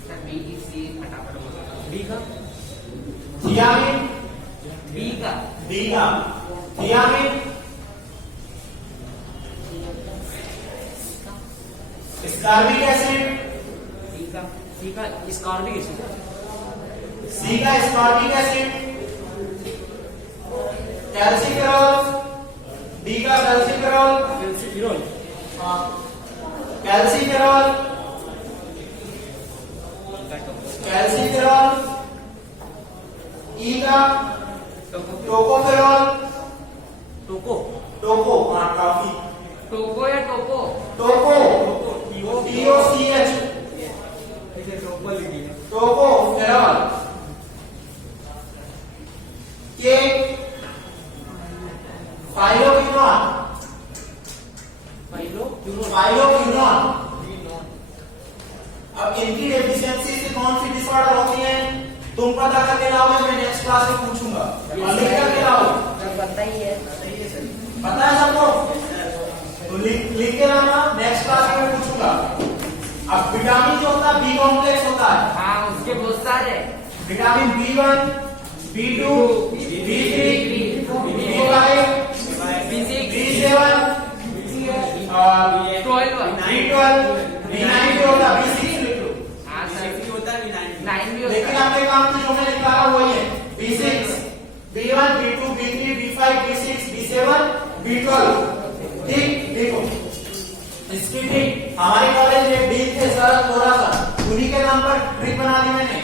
सर बी की सी फटाफट बोलो। बी का थियामिन, बी का थियामिन, एस्कॉर्बिक एसिड, सी का स्कॉर्बिक एसिड, सी का एस्कॉर्बिक एसिड, कैल्सिफेरॉल, डी का कैल्सिफेरॉल, कैल्सिफेरॉल, कैल्सिफेरॉल, कैल्सिफेरॉल, ई का टोकोफेरॉल, टोको ट्रॉफी, टोको या टोको। टोको, TOCH, टोकोफेरॉल, के फाइलोक्विनोन, फाइलोक्विनोन। अब इनकी डेफिशिएंसी से कौन सी डिसऑर्डर होती है तुम पता करके लाओगे, मैं नेक्स्ट क्लास में पूछूंगा, लिख करके लाओ। पता ही है। पता है सबको, तो लिख के लाना, नेक्स्ट क्लास में पूछूंगा। अब विटामिन जो होता है बी कॉम्प्लेक्स होता है, हाँ उसके बहुत सारे। Vitamin B1, B2, B3, B5, B7 और B12, B9 भी होता है, B6 लिख लो। हाँ सर होता है 9 भी लेकिन होता है। आपके काम में जो मैं लिखा रहा वही है, B6, B1, B2, B3, B5, B6, B7, B12, ठीक। देखो इसकी ट्रिक हमारे कॉलेज में बीच थे सर, थोड़ा सा उन्हीं के नाम पर ट्रिक बना दी मैंने।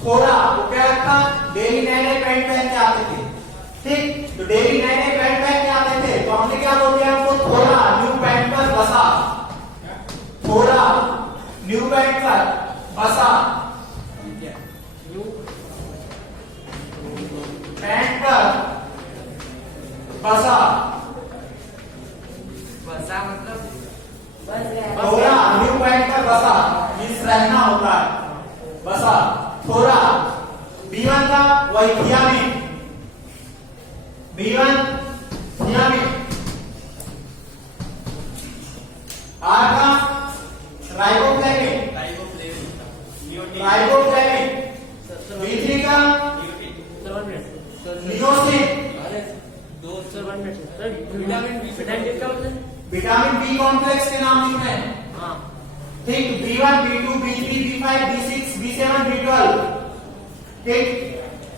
थोड़ा वो क्या रखा, डेली नए नए पैंट पहन के आते थे, ठीक। तो डेली नए नए पैंट पहन के आते थे तो हमने क्या बोल दिया हमको, थोड़ा न्यू पैंट पर बसा, थोड़ा न्यू पैंट पर बसा, पैंट पर बसा, बसा मतलब थोड़ा न्यू पैंट पर बसा मीन्स रहना होता है, बसा थोड़ा। B1 का वही थियामिन, B1 थियामिन, R का राइबोफ्लेविन, B3 का sir 1 minute sir vitamin B क्या होता है? विटामिन बी कॉम्प्लेक्स के नाम लिखना है। हाँ ठीक, B1 B2 B3 B5 B6 B7 B12। ठीक,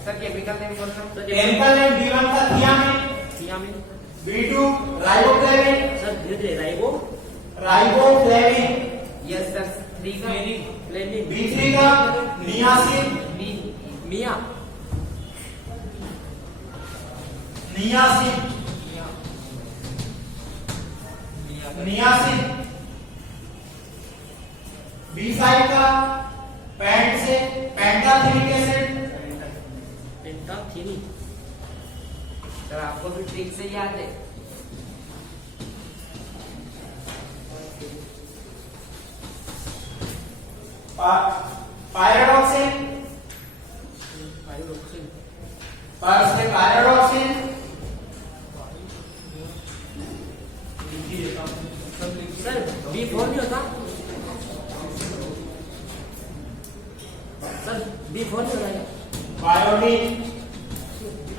सर केमिकल नेम बोल रहा हूँ। केमिकल नेम B1 का थियामिन, B2 राइबोफ्लेविन, सर धीरे धीरे राइबोफ्लेविन। यस सर 3 का प्लेनिंग, B3 का नियासिन, मिया, नियासिन, नियासिन। B5 का पैंट से पेंटाथेनिक एसिड, पेंटाथीनी, सर आपको भी ट्रिक से याद है। Pyridoxine, pyridoxine. सर B4 नहीं होता? सर B4 नहीं होता? Biotin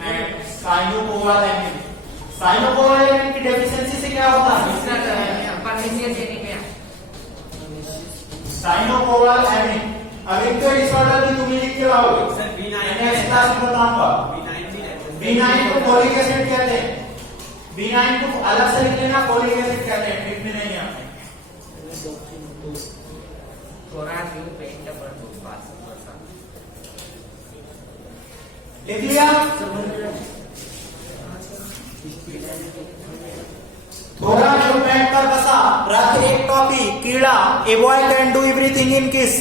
and साइनोकोवालेमिन। साइनोकोवालेमिन की डेफिशिएंसी से क्या होता है? Pernicious anaemia. साइनोकोवालेमिन। अब एक तो डिसऑर्डर भी तुम्हें लिख के लाओगे सर B9 नेक्स्ट क्लास में बताऊंगा। B9 को फोलिक एसिड कहते हैं। B9 को अलग से लिख लेना, फोलिक एसिड कहते हैं, लिखने नहीं आते। थोड़ा न्यू पेंट पर बात समझा। लिख लिया? थोड़ा जो पेंट पर बसा, रख एक कॉपी, कीड़ा, ए बॉय कैन डू एवरीथिंग इन किस।